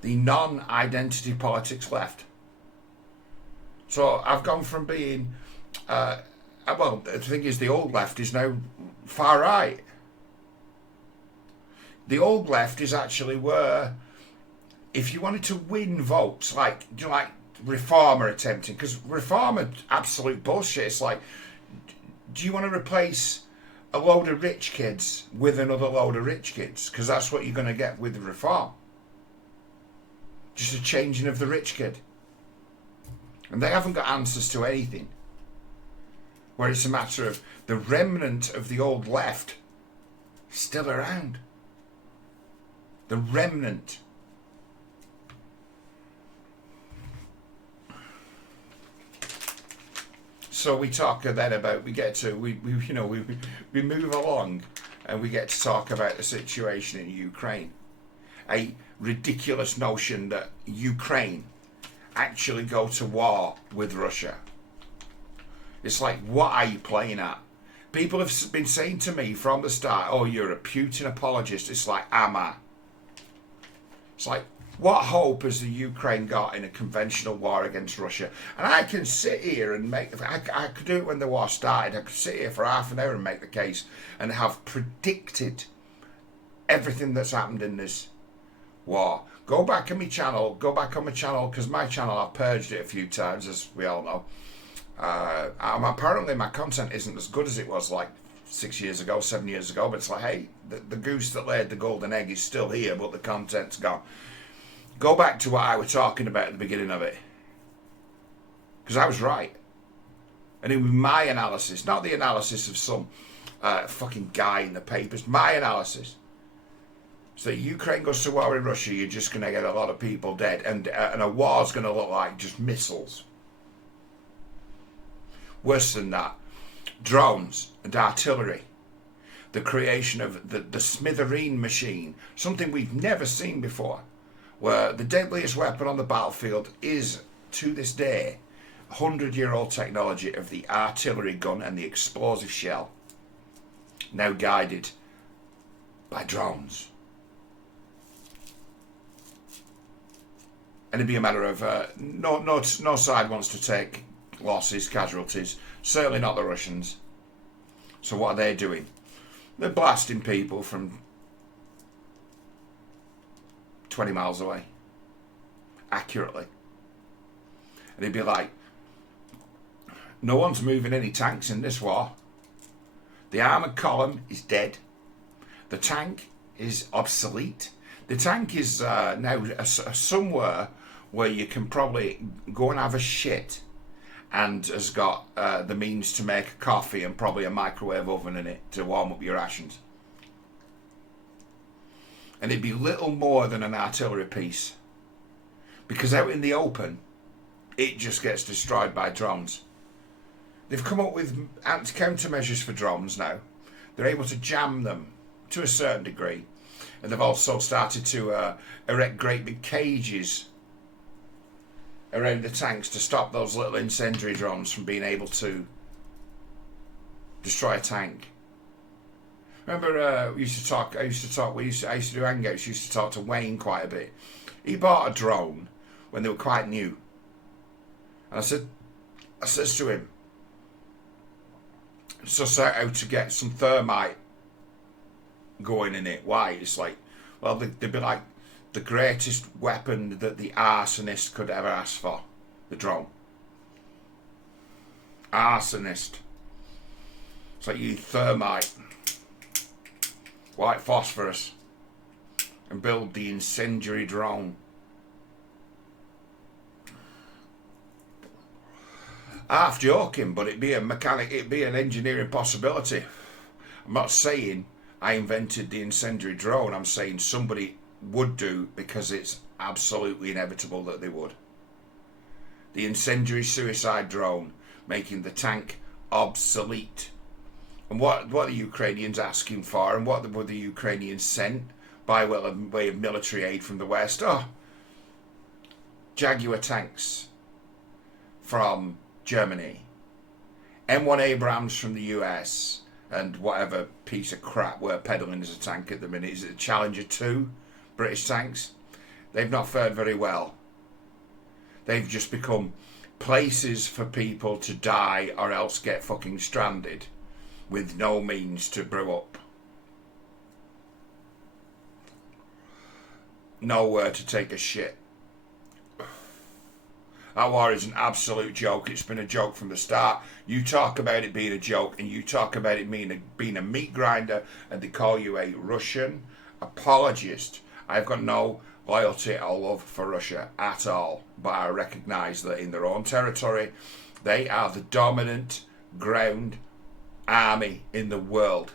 The non-identity politics left. So I've gone from being... the thing is, the old left is now far right. The old left is actually where, if you wanted to win votes, like Reform are attempting, because Reform are absolute bullshit. It's like, do you want to replace a load of rich kids with another load of rich kids? Because that's what you're going to get with Reform. Just a changing of the rich kid. And they haven't got answers to anything. Where it's a matter of the remnant of the old left still around. The remnant. So we talk then about, we move along and we get to talk about the situation in Ukraine. A ridiculous notion that Ukraine actually go to war with Russia. It's like, what are you playing at? People have been saying to me from the start, oh, you're a Putin apologist. It's like, am I? It's like, What hope has the Ukraine got in a conventional war against Russia? And I can sit here and I could do it when the war started. I could sit here for half an hour and make the case and have predicted everything that's happened in this war. Go back on my channel, because my channel, I've purged it a few times, as we all know. Apparently my content isn't as good as it was like 6 years ago, 7 years ago, but it's like, hey, the goose that laid the golden egg is still here, but the content's gone. Go back to what I was talking about at the beginning of it, because I was right. And it was my analysis, not the analysis of some fucking guy in the papers, my analysis. So Ukraine goes to war with Russia, you're just going to get a lot of people dead, and a war's going to look like just missiles. Worse than that, drones and artillery, the creation of the smithereen machine, something we've never seen before, where the deadliest weapon on the battlefield is, to this day, 100-year-old technology of the artillery gun and the explosive shell, now guided by drones. And it'd be a matter of no side wants to take losses, casualties, certainly not the Russians. So what are they doing? They're blasting people from 20 miles away, accurately. And it'd be like, no one's moving any tanks in this war. The armoured column is dead. The tank is obsolete. The tank is now somewhere where you can probably go and have a shit, and has got the means to make a coffee and probably a microwave oven in it to warm up your rations. And it'd be little more than an artillery piece, because out in the open it just gets destroyed by drones. They've come up with countermeasures for drones now. They're able to jam them to a certain degree, and they've also started to erect great big cages around the tanks to stop those little incendiary drones from being able to destroy a tank. Remember, I used to do hangouts, used to talk to Wayne quite a bit. He bought a drone when they were quite new. And I says to him, suss out how to get some thermite going in it. Why? It's like, well, they'd be like the greatest weapon that the arsonist could ever ask for, the drone. Arsonist. It's like you need thermite, white phosphorus, and build the incendiary drone. Half joking, but it'd be an engineering possibility. I'm not saying I invented the incendiary drone. I'm saying somebody would do, because it's absolutely inevitable that they would. The incendiary suicide drone, making the tank obsolete. And what are the Ukrainians asking for, and what were the Ukrainians sent by way of military aid from the West? Oh, Jaguar tanks from Germany, M1 Abrams from the US, and whatever piece of crap we're peddling as a tank at the minute. Is it the Challenger 2? British tanks? They've not fared very well. They've just become places for people to die or else get fucking stranded with no means to brew up. Nowhere to take a shit. That war is an absolute joke. It's been a joke from the start. You talk about it being a joke, and you talk about it being a meat grinder, and they call you a Russian apologist. I've got no loyalty or love for Russia at all, but I recognise that in their own territory, they are the dominant ground army in the world.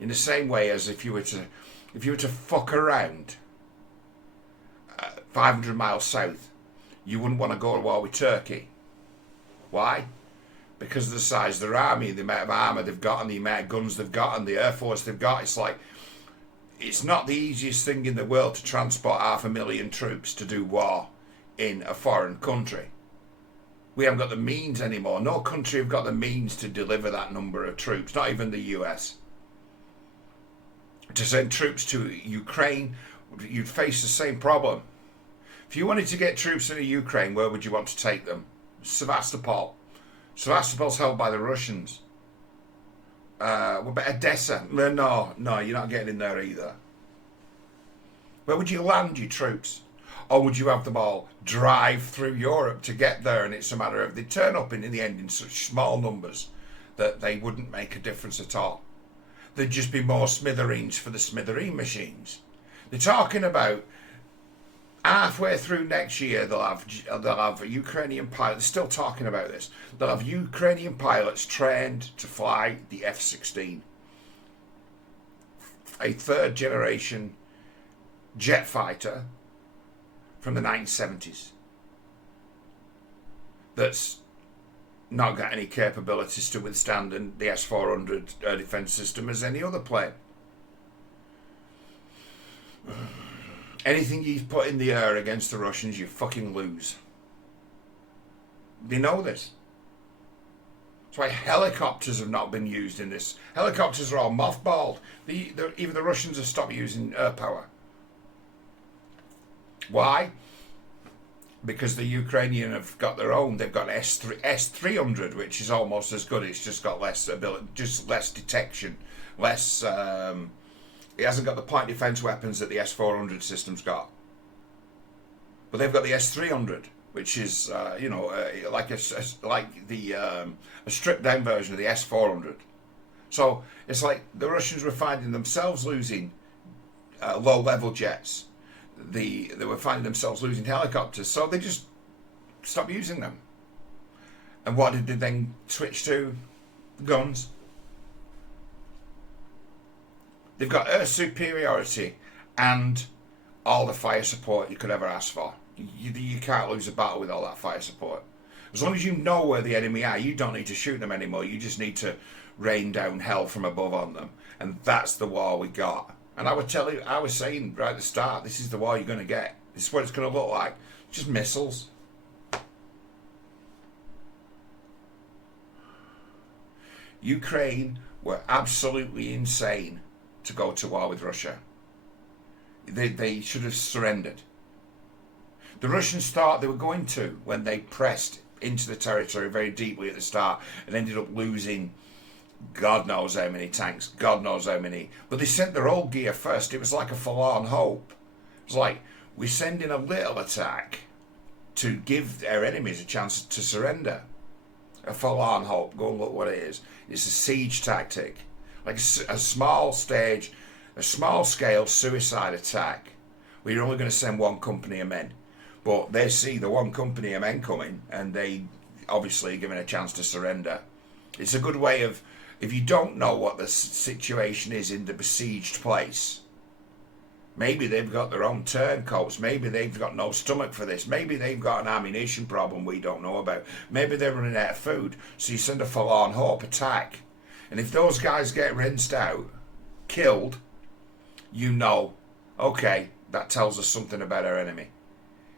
In the same way as if you were to fuck around 500 miles south, you wouldn't want to go to war with Turkey. Why? Because of the size of their army, the amount of armour they've got, and the amount of guns they've got, and the air force they've got. It's like, it's not the easiest thing in the world to transport 500,000 troops to do war in a foreign country. We haven't got the means anymore. No country have got the means to deliver that number of troops, not even the US. To send troops to Ukraine you'd face the same problem. If you wanted to get troops into Ukraine, where would you want to take them? Sevastopol. Sevastopol's held by the Russians. What about Odessa? No, you're not getting in there either. Where would you land your troops? Or would you have them all drive through Europe to get there, and it's a matter of they turn up in the end in such small numbers that they wouldn't make a difference at all. There'd just be more smithereens for the smithereen machines. They're talking about halfway through next year they'll have Ukrainian pilots. Still talking about this. They'll have Ukrainian pilots trained to fly the F-16, a third generation jet fighter from the 1970s that's not got any capabilities to withstand the S-400 air defence system as any other plane. Anything you put in the air against the Russians, you fucking lose. They know this. That's why helicopters have not been used in this. Helicopters are all mothballed. Even the Russians have stopped using air power. Why? Because the Ukrainian have got their own. They've got S300, which is almost as good. It's just got less ability, just less detection, less. It hasn't got the point defence weapons that the S400 system's got. But they've got the S300, which is like a stripped down version of the S400. So it's like the Russians were finding themselves losing low level jets. They were finding themselves losing helicopters, so they just stopped using them. And what did they then switch to? Guns. They've got air superiority and all the fire support you could ever ask for. You can't lose a battle with all that fire support. As long as you know where the enemy are, you don't need to shoot them anymore. You just need to rain down hell from above on them. And that's the war we got. And I was saying right at the start, this is the war you're going to get. This is what it's going to look like. Just missiles. Ukraine were absolutely insane to go to war with Russia. They should have surrendered. The Russians thought they were going to when they pressed into the territory very deeply at the start and ended up losing God knows how many tanks, God knows how many. But they sent their old gear first. It was like a forlorn hope. It was like, we're sending a little attack to give our enemies a chance to surrender. A forlorn hope. Go and look what it is. It's a siege tactic. Like a small stage, a small scale suicide attack where you're only going to send one company of men. But they see the one company of men coming and they obviously are given a chance to surrender. It's a good way of, if you don't know what the situation is in the besieged place, maybe they've got their own turncoats, maybe they've got no stomach for this, maybe they've got an ammunition problem we don't know about, maybe they're running out of food, so you send a forlorn hope attack. And if those guys get rinsed out, killed, you know, okay, that tells us something about our enemy.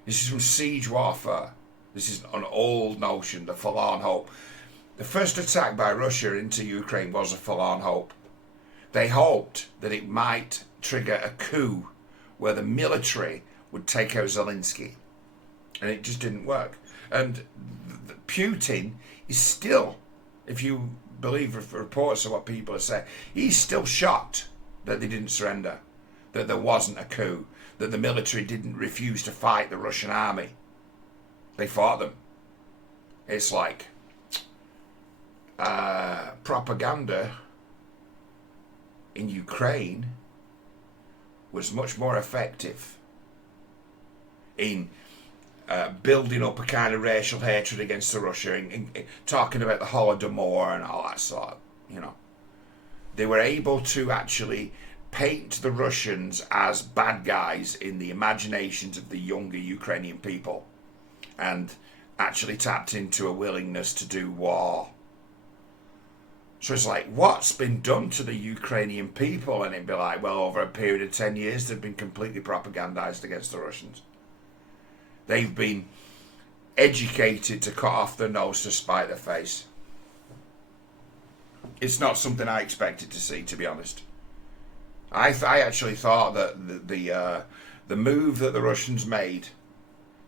This is from siege warfare. This is an old notion, the forlorn hope. The first attack by Russia into Ukraine was a forlorn hope. They hoped that it might trigger a coup where the military would take out Zelensky. And it just didn't work. And Putin is still, if you believe reports of what people are saying, he's still shocked that they didn't surrender, that there wasn't a coup, that the military didn't refuse to fight the Russian army. They fought them. It's like propaganda in Ukraine was much more effective in building up a kind of racial hatred against the Russia and talking about the Holodomor and all that sort, They were able to actually paint the Russians as bad guys in the imaginations of the younger Ukrainian people and actually tapped into a willingness to do war. So it's like, what's been done to the Ukrainian people? And it'd be like, well, over a period of 10 years, they've been completely propagandized against the Russians. They've been educated to cut off their nose to spite their face. It's not something I expected to see, to be honest. I actually thought that the move that the Russians made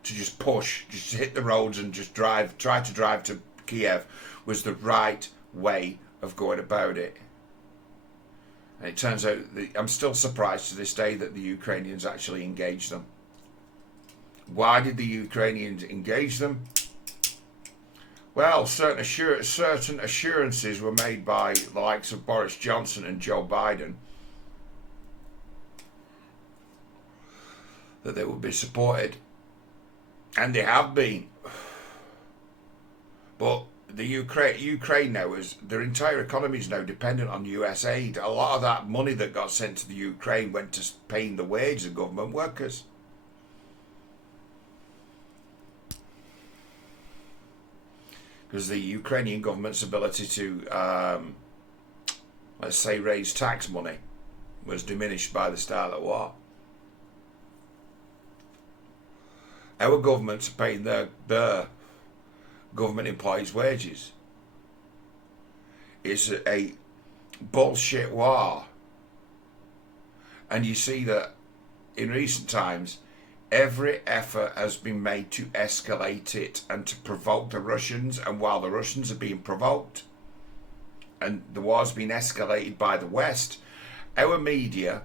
to just push, just to hit the roads and just try to drive to Kiev was the right way of going about it. And it turns out that I'm still surprised to this day that the Ukrainians actually engaged them. Why did the Ukrainians engage them? Well, certain assurances were made by the likes of Boris Johnson and Joe Biden that they would be supported. And they have been. But the Ukraine now is, their entire economy is now dependent on US aid. A lot of that money that got sent to the Ukraine went to paying the wages of government workers. Because the Ukrainian government's ability to, let's say, raise tax money was diminished by the start of the war. Our governments are paying their government employees' wages. It's a bullshit war. And you see that in recent times, every effort has been made to escalate it and to provoke the Russians. And while the Russians are being provoked and the war's been escalated by the West, our media,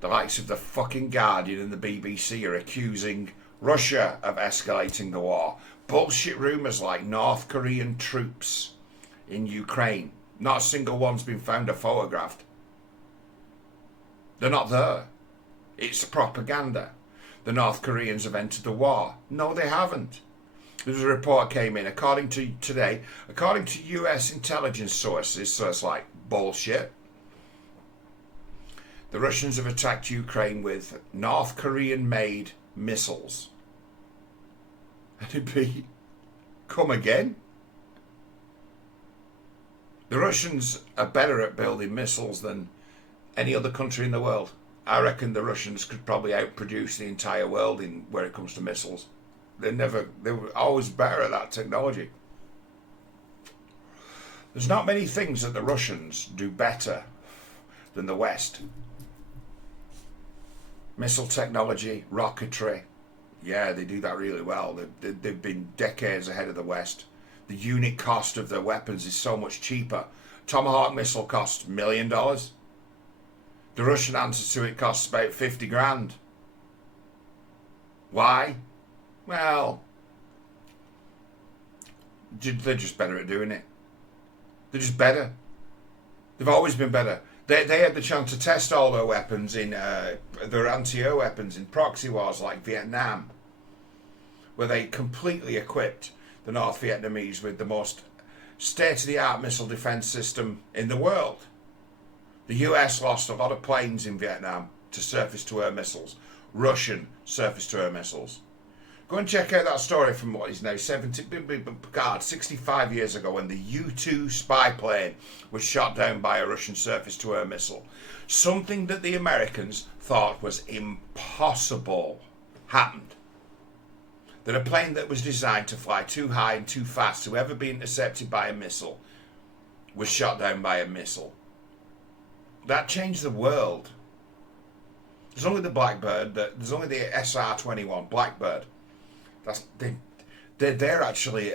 the likes of the fucking Guardian and the BBC, are accusing Russia of escalating the war. Bullshit rumours like North Korean troops in Ukraine. Not a single one's been found or photographed. They're not there. It's propaganda. The North Koreans have entered the war. No, they haven't. There's a report came in, according to US intelligence sources, so it's like bullshit. The Russians have attacked Ukraine with North Korean-made missiles. And it'd be, come again? The Russians are better at building missiles than any other country in the world. I reckon the Russians could probably outproduce the entire world in where it comes to missiles. They were always better at that technology. There's not many things that the Russians do better than the West. Missile technology, rocketry. Yeah, they do that really well. They've been decades ahead of the West. The unit cost of their weapons is so much cheaper. Tomahawk missile costs $1 million. The Russian answer to it costs about 50 grand. Why? Well, they're just better at doing it. They're just better. They've always been better. They had the chance to test all their weapons in their anti-air weapons in proxy wars like Vietnam, where they completely equipped the North Vietnamese with the most state-of-the-art missile defense system in the world. The US lost a lot of planes in Vietnam to surface-to-air missiles, Russian surface-to-air missiles. Go and check out that story from what is now 65 years ago, when the U-2 spy plane was shot down by a Russian surface-to-air missile. Something that the Americans thought was impossible happened. That a plane that was designed to fly too high and too fast to ever be intercepted by a missile was shot down by a missile. That changed the world. There's only the Blackbird, there's only the SR-21 Blackbird. They're actually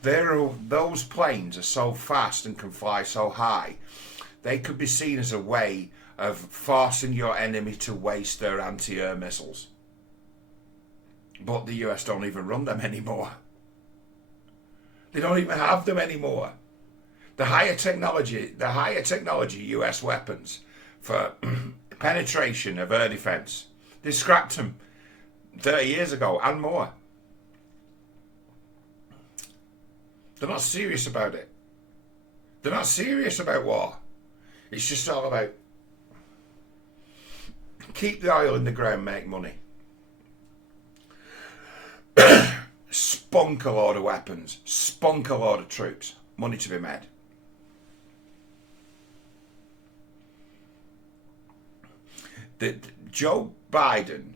those planes are so fast and can fly so high, they could be seen as a way of forcing your enemy to waste their anti-air missiles. But the US don't even run them anymore. They don't even have them anymore. The higher technology US weapons for penetration of air defense, they scrapped them 30 years ago and more. They're not serious about it. They're not serious about war. It's just all about keep the oil in the ground, make money. Spunk a load of weapons, spunk a load of troops, money to be made. Joe Biden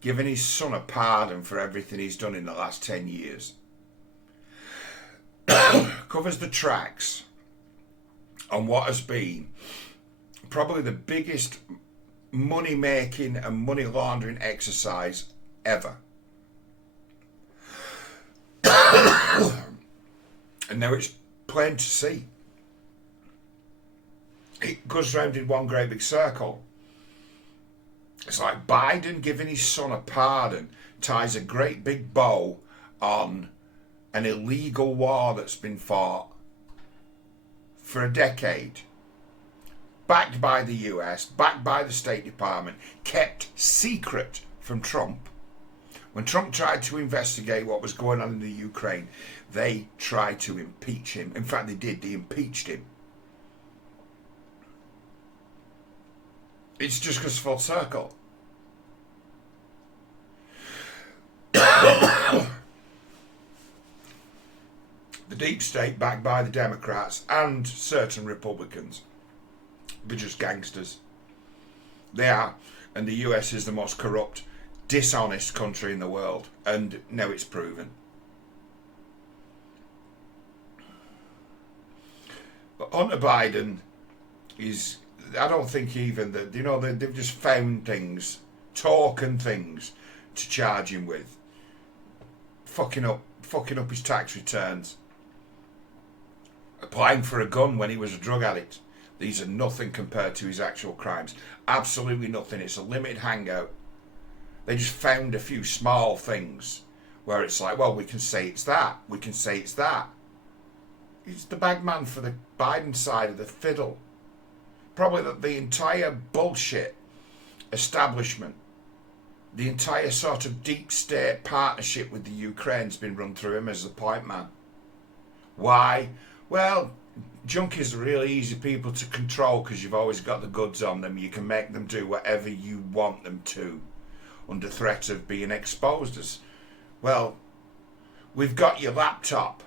giving his son a pardon for everything he's done in the last 10 years covers the tracks on what has been probably the biggest money making and money laundering exercise ever. And now it's plain to see. It goes round in one great big circle. It's like Biden giving his son a pardon ties a great big bow on an illegal war that's been fought for a decade, backed by the US, backed by the State Department, kept secret from Trump. When Trump tried to investigate what was going on in the Ukraine, they tried to impeach him. In fact, they did. They impeached him. It's just goes full circle. The deep state, backed by the Democrats and certain Republicans, they're just gangsters. They are. And the US is the most corrupt, dishonest country in the world. And now it's proven. But Hunter Biden is, I don't think even that, you know, they've just found things, token things to charge him with. Fucking up his tax returns. Applying for a gun when he was a drug addict. These are nothing compared to his actual crimes. Absolutely nothing. It's a limited hangout. They just found a few small things where it's like, well, we can say it's that. We can say it's that. He's the bagman for the Biden side of the fiddle. Probably the entire bullshit establishment, the entire sort of deep state partnership with the Ukraine's been run through him as the point man. Why? Well, junkies are really easy people to control because you've always got the goods on them. You can make them do whatever you want them to under threat of being exposed as, well, we've got your laptop.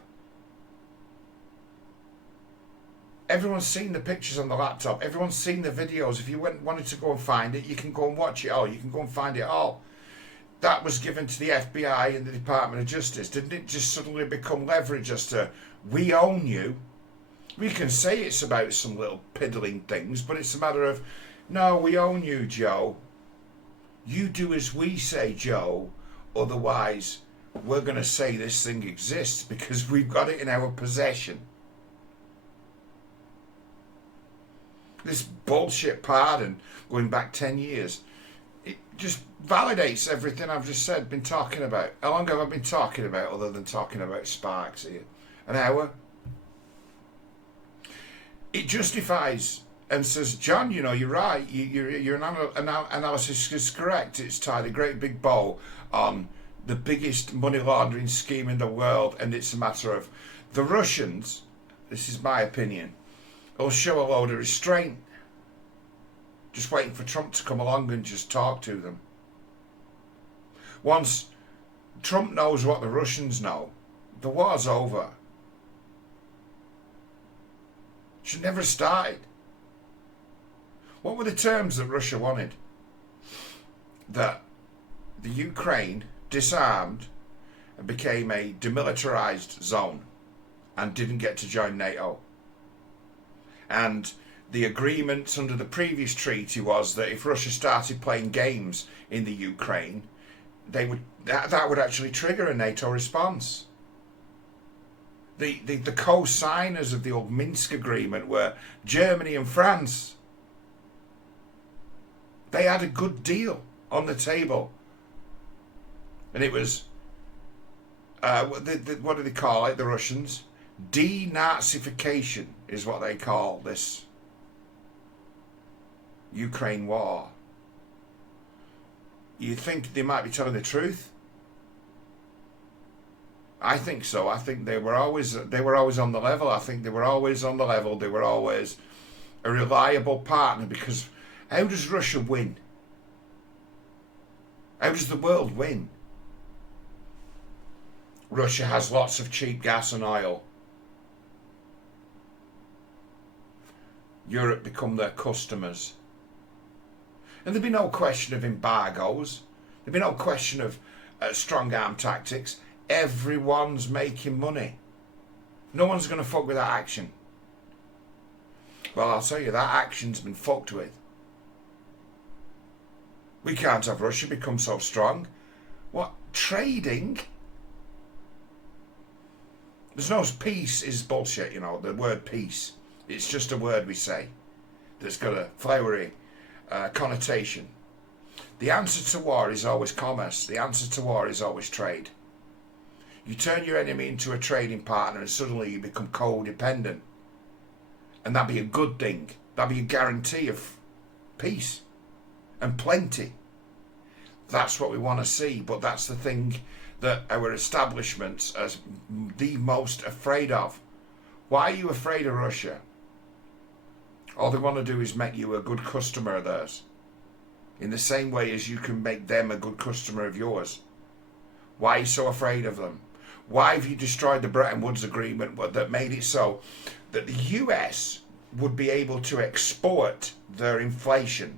Everyone's seen the pictures on the laptop. Everyone's seen the videos. If you wanted to go and find it, you can go and watch it all. You can go and find it all. That was given to the FBI and the Department of Justice. Didn't it just suddenly become leverage as to, we own you? We can say it's about some little piddling things, but it's a matter of, no, we own you, Joe. You do as we say, Joe. Otherwise, we're going to say this thing exists because we've got it in our possession. This bullshit pardon going back 10 years, it just validates everything I've just said, been talking about. How long have I been talking about other than talking about sparks here? An hour? It justifies and says, John, you know, you're right. Your analysis is correct. It's tied a great big bow on the biggest money laundering scheme in the world, and it's a matter of the Russians, this is my opinion, will show a load of restraint, just waiting for Trump to come along and just talk to them. Once Trump knows what the Russians know, the war's over. Should never have started. What were the terms that Russia wanted? That the Ukraine disarmed and became a demilitarized zone and didn't get to join NATO. And the agreement under the previous treaty was that if Russia started playing games in the Ukraine, they would that would actually trigger a NATO response. The co-signers of the old Minsk agreement were Germany and France. They had a good deal on the table. And it was, what do they call it, the Russians? Denazification is what they call this Ukraine war. You think they might be telling the truth? I think so. I think they were always on the level. I think they were always on the level. They were always a reliable partner, because how does Russia win? How does the world win? Russia has lots of cheap gas and oil. Europe become their customers. And there'd be no question of embargoes. There'd be no question of strong arm tactics. Everyone's making money. No one's going to fuck with that action. Well, I'll tell you, that action's been fucked with. We can't have Russia become so strong. What? Trading? There's no peace is bullshit, you know, the word peace. It's just a word we say that's got a flowery connotation. The answer to war is always commerce. The answer to war is always trade. You turn your enemy into a trading partner and suddenly you become codependent. And that'd be a good thing. That'd be a guarantee of peace and plenty. That's what we want to see, but that's the thing that our establishments are the most afraid of. Why are you afraid of Russia? All they want to do is make you a good customer of theirs, in the same way as you can make them a good customer of yours. Why are you so afraid of them? Why have you destroyed the Bretton Woods Agreement that made it so that the US would be able to export their inflation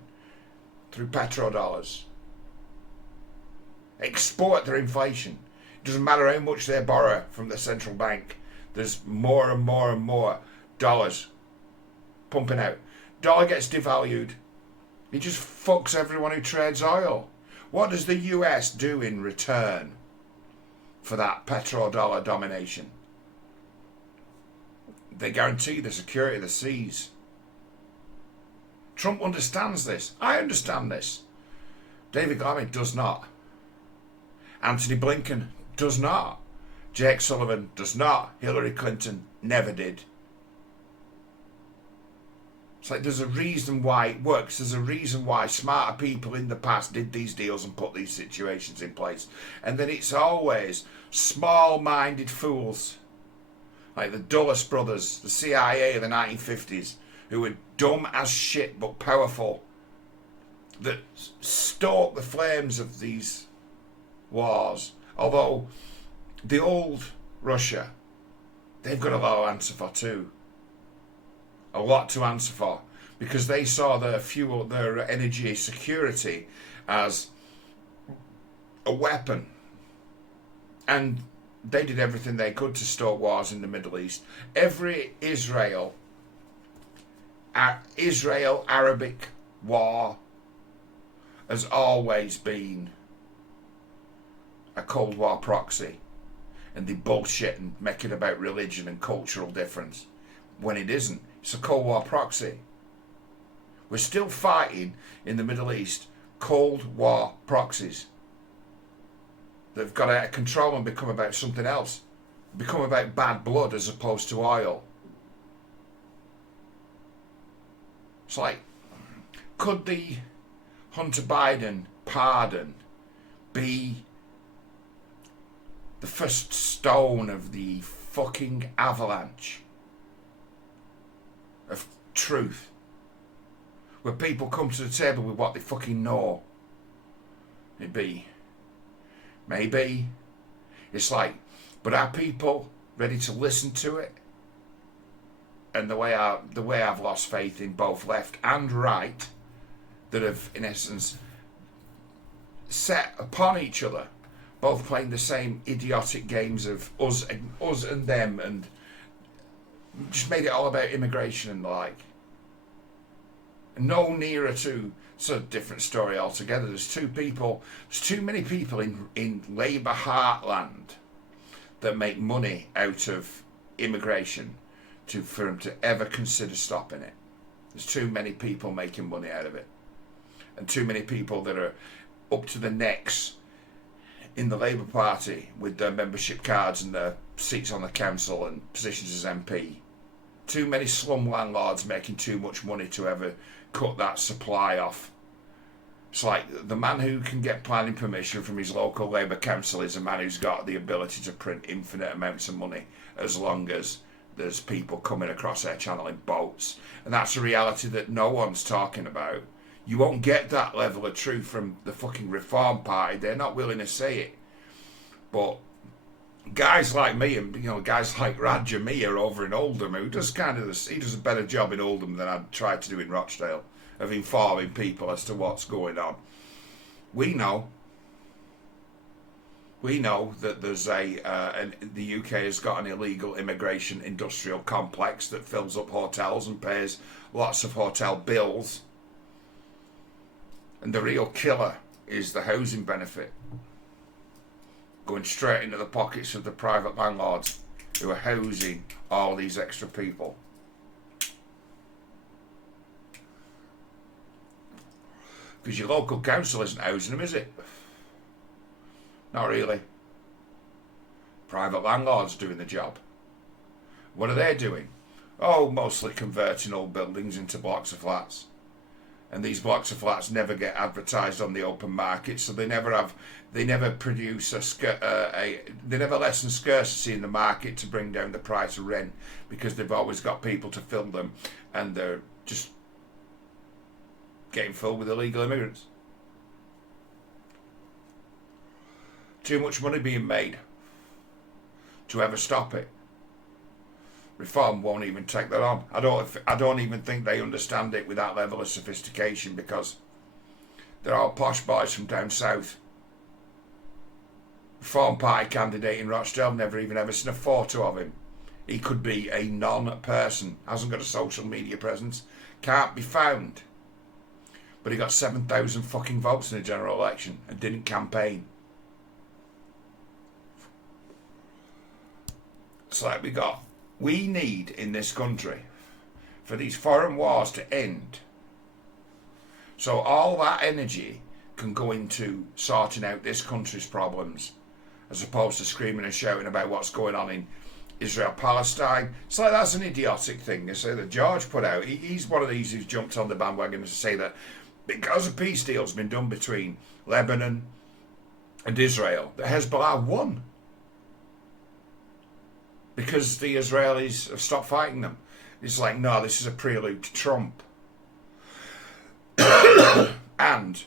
through petrodollars? Export their inflation. It doesn't matter how much they borrow from the central bank. There's more and more and more dollars pumping out. Dollar gets devalued. It just fucks everyone who trades oil. What does the US do in return for that petrodollar domination? They guarantee the security of the seas. Trump understands this. I understand this. David Lammy does not. Anthony Blinken does not. Jake Sullivan does not. Hillary Clinton never did. It's like there's a reason why it works. There's a reason why smarter people in the past did these deals and put these situations in place. And then it's always small-minded fools like the Dulles brothers, the CIA of the 1950s, who were dumb as shit but powerful, that stoke the flames of these wars. Although the old Russia, they've got a lot to answer for too. A lot to answer for, because they saw their fuel, their energy security as a weapon, and they did everything they could to stoke wars in the Middle East. Every Israel-Arabic war has always been a Cold War proxy, and they bullshit and make it about religion and cultural difference when it isn't. It's a Cold War proxy. We're still fighting in the Middle East Cold War proxies. They've got out of control and become about something else. Become about bad blood as opposed to oil. It's like, could the Hunter Biden pardon be the first stone of the fucking avalanche of truth, where people come to the table with what they fucking know? It'd be, maybe. It's like, but are people ready to listen to it? And the way I've lost faith in both left and right, that have in essence set upon each other, both playing the same idiotic games of us and them, and just made it all about immigration and the like. No nearer to, it's a different story altogether. There's too many people in Labour heartland that make money out of immigration for them to ever consider stopping it. There's too many people making money out of it, and too many people that are up to the necks in the Labour Party with their membership cards and their seats on the council and positions as MP. Too many slum landlords making too much money to ever cut that supply off. It's like the man who can get planning permission from his local Labour council is a man who's got the ability to print infinite amounts of money, as long as there's people coming across their channel in boats. And that's a reality that no one's talking about. You won't get that level of truth from the fucking Reform Party. They're not willing to say it. But guys like me, and guys like Rad Jamia over in Oldham, who does he does a better job in Oldham than I'd try to do in Rochdale, of informing people as to what's going on. We know that there's the UK has got an illegal immigration industrial complex that fills up hotels and pays lots of hotel bills And the real killer is the housing benefit, going straight into the pockets of the private landlords who are housing all these extra people. Because your local council isn't housing them, is it? Not really. Private landlords doing the job. What are they doing? Oh, mostly converting old buildings into blocks of flats. And these blocks of flats never get advertised on the open market, so they never produce they never lessen scarcity in the market to bring down the price of rent, because they've always got people to fill them, and they're just getting filled with illegal immigrants. Too much money being made to ever stop it. Reform won't even take that on. I don't even think they understand it with that level of sophistication, because they're all posh boys from down south. Reform Party candidate in Rochdale, never even ever seen a photo of him. He could be a non-person, hasn't got a social media presence, can't be found. But he got 7,000 fucking votes in a general election and didn't campaign. It's like we need in this country for these foreign wars to end, so all that energy can go into sorting out this country's problems, as opposed to screaming and shouting about what's going on in Israel-Palestine. It's like that's an idiotic thing to say that George put out. He's one of these who's jumped on the bandwagon to say that because a peace deal's been done between Lebanon and Israel, that Hezbollah won, because the Israelis have stopped fighting them. It's like, no, this is a prelude to Trump. And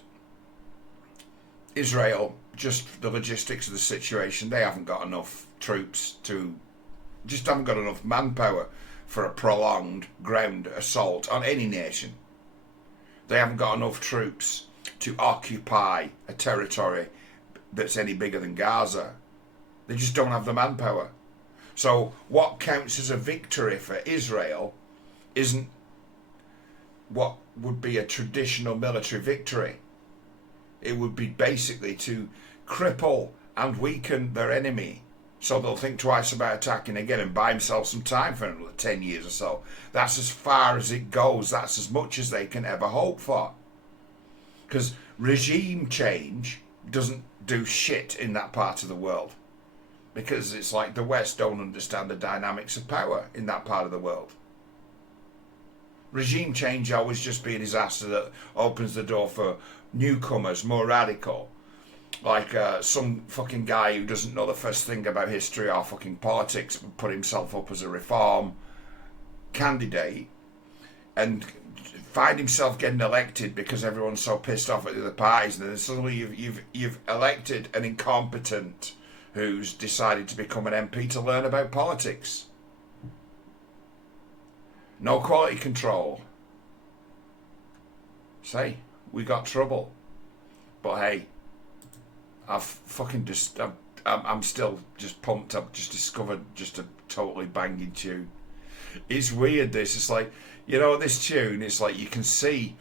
Israel, just the logistics of the situation, they haven't got enough troops just haven't got enough manpower for a prolonged ground assault on any nation. They haven't got enough troops to occupy a territory that's any bigger than Gaza. They just don't have the manpower. So what counts as a victory for Israel isn't what would be a traditional military victory. It would be basically to cripple and weaken their enemy, so they'll think twice about attacking again and buy themselves some time for another 10 years or so. That's as far as it goes. That's as much as they can ever hope for. Because regime change doesn't do shit in that part of the world. Because it's like the West don't understand the dynamics of power in that part of the world. Regime change always just be a disaster that opens the door for newcomers, more radical. Like some fucking guy who doesn't know the first thing about history or fucking politics, but put himself up as a reform candidate and find himself getting elected because everyone's so pissed off at the other parties, and then suddenly you've elected an incompetent who's decided to become an MP to learn about politics. No quality control. Say, we got trouble. But hey, I'm still just pumped. I've just discovered just a totally banging tune. It's weird, this. It's like, you know, this tune, it's like you can see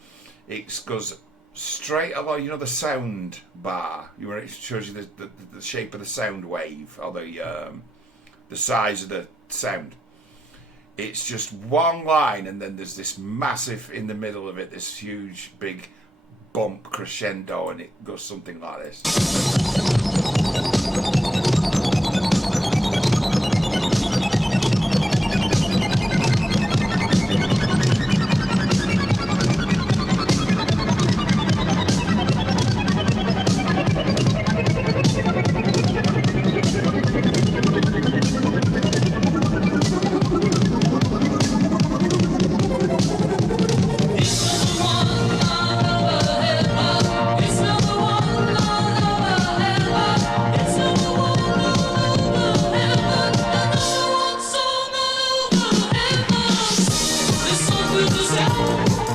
it goes straight along, you know, the sound bar. It shows you the shape of the sound wave, or the size of the sound. It's just one line, and then there's this massive, in the middle of it, this huge, big bump crescendo, and it goes something like this.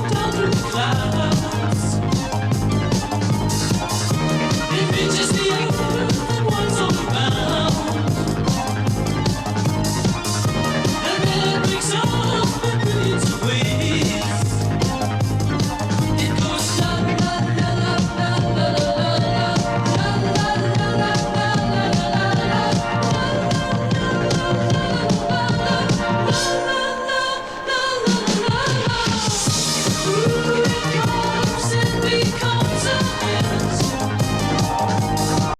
Down to the cloud.